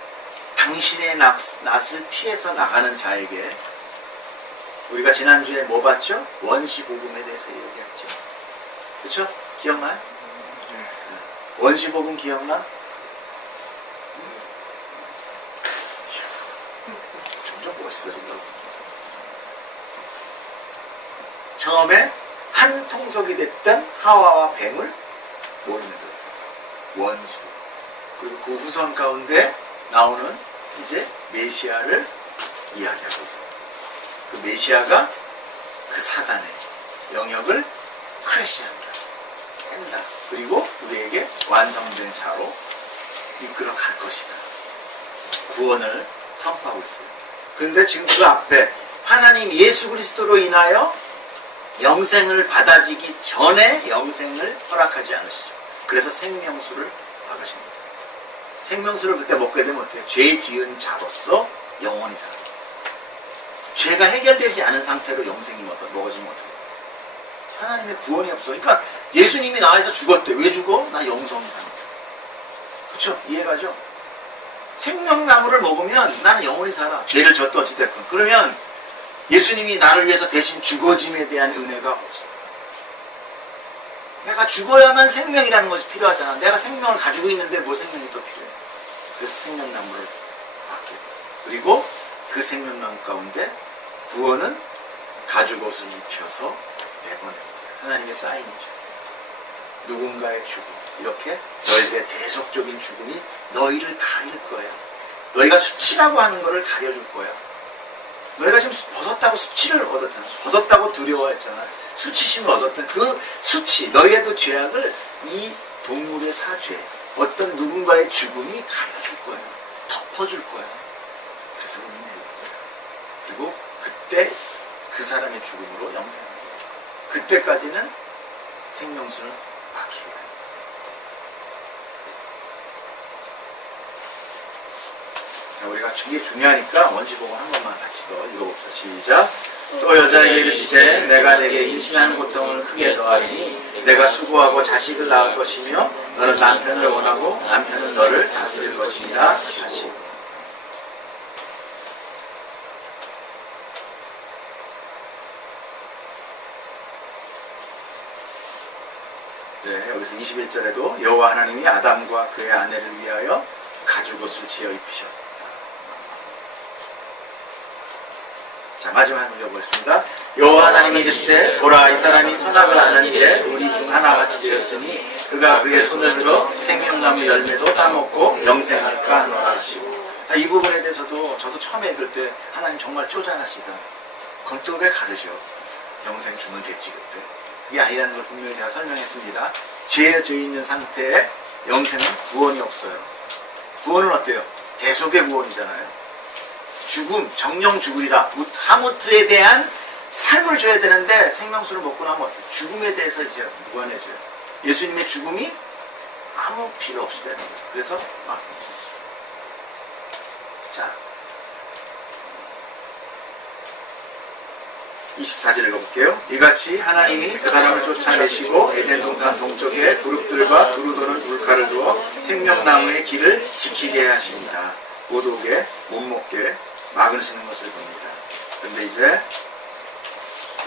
당신의 낯을 피해서 나가는 자에게 우리가 지난주에 뭐 봤죠? 원시복음에 대해서 얘기했죠. 그렇죠? 기억나요? 원시복음 기억나? 점점 멋있어진다. 처음에 한 통속이 됐던 하와와 뱀을 뭐 있는 거였어요? 원수. 그리고 그 후손 가운데 나오는 이제 메시아를 이야기하고 있어요. 그 메시아가 그 사단의 영역을 크래시한다, 깬다. 그리고 우리에게 완성된 자로 이끌어 갈 것이다. 구원을 선포하고 있어요. 그런데 지금 그 앞에 하나님 예수 그리스도로 인하여 영생을 받아지기 전에 영생을 허락하지 않으시죠. 그래서 생명수를 박으십니다. 생명수를 그때 먹게 되면 어떻게 해요? 죄 지은 자로서 영원히 살아요. 죄가 해결되지 않은 상태로 영생이 먹어지면 어떻게 해요? 하나님의 구원이 없어. 그러니까 예수님이 나와서 죽었대. 왜 죽어? 나 영성이 사니까. 그렇죠? 이해가죠? 생명나무를 먹으면 나는 영원히 살아. 죄를 졌다 어찌됐건. 그러면 예수님이 나를 위해서 대신 죽어짐에 대한 은혜가 없어. 내가 죽어야만 생명이라는 것이 필요하잖아. 내가 생명을 가지고 있는데 뭐 생명이 더 필요해. 그래서 생명나무를 받게. 그리고 그 생명나무 가운데 구원은 가죽옷을 입혀서 내보냅니다. 하나님의 사인이죠. 누군가의 죽음. 이렇게 너희들의 대속적인 죽음이 너희를 가릴 거야. 너희가 수치라고 하는 것을 가려줄 거야. 너희가 지금 벗었다고 수치를 얻었잖아. 벗었다고 두려워했잖아. 수치심을 얻었던 그 수치, 너희의 그 죄악을 이 동물의 사죄, 어떤 누군가의 죽음이 가려줄 거야. 덮어줄 거야. 그래서 은혜를 거야. 그리고 그때 그 사람의 죽음으로 영생하는 거야. 그때까지는 생명수를 막히게 됩니다. 자, 우리가 이게 중요하니까 원시복음 한 번만 같이 더 읽어봅시다. 시작. 또 여자에게 이르시되 내가 내게 임신하는 고통을 크게 더하리니 내가 수고하고 자식을 낳을 것이며 너는 남편을 원하고 남편은 너를 다스릴 것이니라 하시고. 네, 여기서 21절에도 여호와 하나님이 아담과 그의 아내를 위하여 가죽옷을 지어 입히셨다. 자, 마지막 읽어보겠습니다. 여호와 하나님이 이르시되 보라 이 사람이 선악을 아는데 우리 중 하나같이 되었으니 그가 그의 손을 들어 생명나무 열매도 따먹고 영생할까 하노라 하시고. 이 부분에 대해서도 저도 처음에 읽을 때 하나님 정말 쪼잔하시다. 그건 또 왜 가르죠? 영생 주면 됐지 그때. 그게 아니라는 걸 분명히 제가 설명했습니다. 죄에 져 있는 상태에 영생은 구원이 없어요. 구원은 어때요? 대속의 구원이잖아요. 죽음, 정령 죽으리라. 하무트에 대한 삶을 줘야 되는데 생명수를 먹고 나면 어때요? 죽음에 대해서 이제 무관해져요. 예수님의 죽음이 아무 필요 없이 되는 거죠. 그래서 자 24절 읽어볼게요. 이같이 하나님이 그 사람을 쫓아내시고 에덴 동산 동쪽에 두릅들과 두루도는 물가를 두어 생명나무의 길을 지키게 하십니다. 못 오게 못 먹게 막으시는 것을 봅니다. 그런데 이제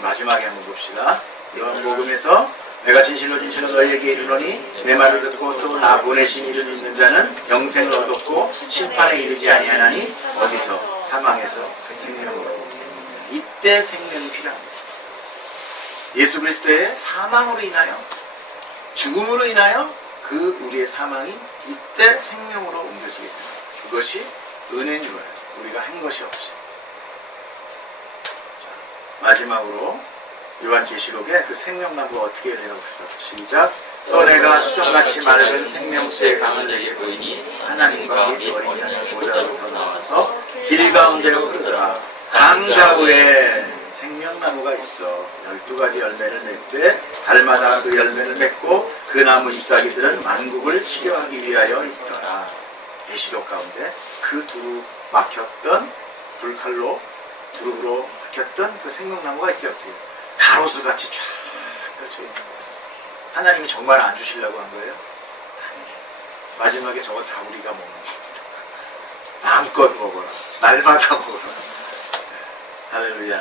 마지막에 한번 봅시다. 요한복음에서 내가 진실로 진실로 너희에게 이르노니 내 말을 듣고 또 나 보내신 이를 믿는 자는 영생을 얻었고 심판에 이르지 아니하나니 어디서? 사망에서 생명으로. 이때 생명이 필요합니다. 예수 그리스도의 사망으로 인하여 죽음으로 인하여 그 우리의 사망이 이때 생명으로 옮겨지게 됩니다. 그것이 은혜인 거예요. 우리가 한 것이 없이. 자, 마지막으로 요한계시록에 그 생명나무가 어떻게 열리나 봅시다. 시작. 또 내가 수정같이 맑은 생명수의 강을 내게 보이니 하나님과 및 어린 양의 보좌로부터 나와서 길 가운데로 흐르더라. 강 좌우에 생명나무가 있어 12가지 열매를 맺되 달마다 그 열매를 맺고 그 나무 잎사귀들은 만국을 치료하기 위하여 있더라. 계시록 가운데 그 두루 막혔던 불칼로 두릅으로 막혔던 그 생명나무가 있게 어때요? 가로수같이 쫙 펼쳐 있는 거예요. 하나님이 정말 안 주시려고 한 거예요? 아니에요. 마지막에 저거 다 우리가 먹는 거죠. 마음껏 먹어라. 날마다 먹어라. 할렐루야.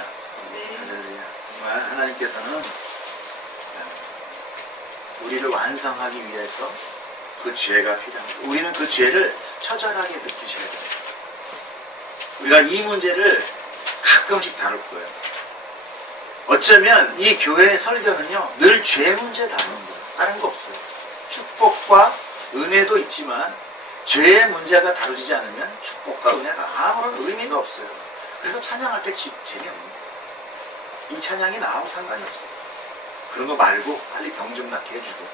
할렐루야. 정말 하나님께서는 우리를 완성하기 위해서 그 죄가 필요합니다. 우리는 그 죄를 처절하게 느끼셔야 됩니다. 우리가 이 문제를 가끔씩 다룰 거예요. 어쩌면 이 교회의 설교는요, 늘 죄 문제 다루는 거예요. 다른 거 없어요. 축복과 은혜도 있지만 죄의 문제가 다루지 않으면 축복과 은혜가 아무런 의미가 없어요. 그래서 찬양할 때 재미없는 거예요. 이 찬양이 나하고 상관이 없어요. 그런 거 말고 빨리 병 좀 낫게 해주고,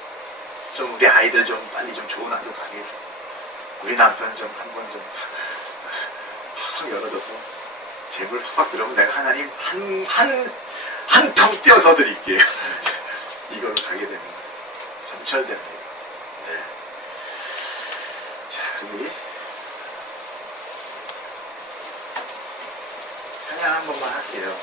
좀 우리 아이들 좀 빨리 좀 좋은 학교 가게 해주고, 우리 남편 좀 한번 좀 확 열어줘서 재물 확 들어오면 내가 하나님 한 통 떼어서 드릴게요. 이걸로 가게 됩니다. 점철됩니다. 네. 자, 우리 찬양 한 번만 할게요.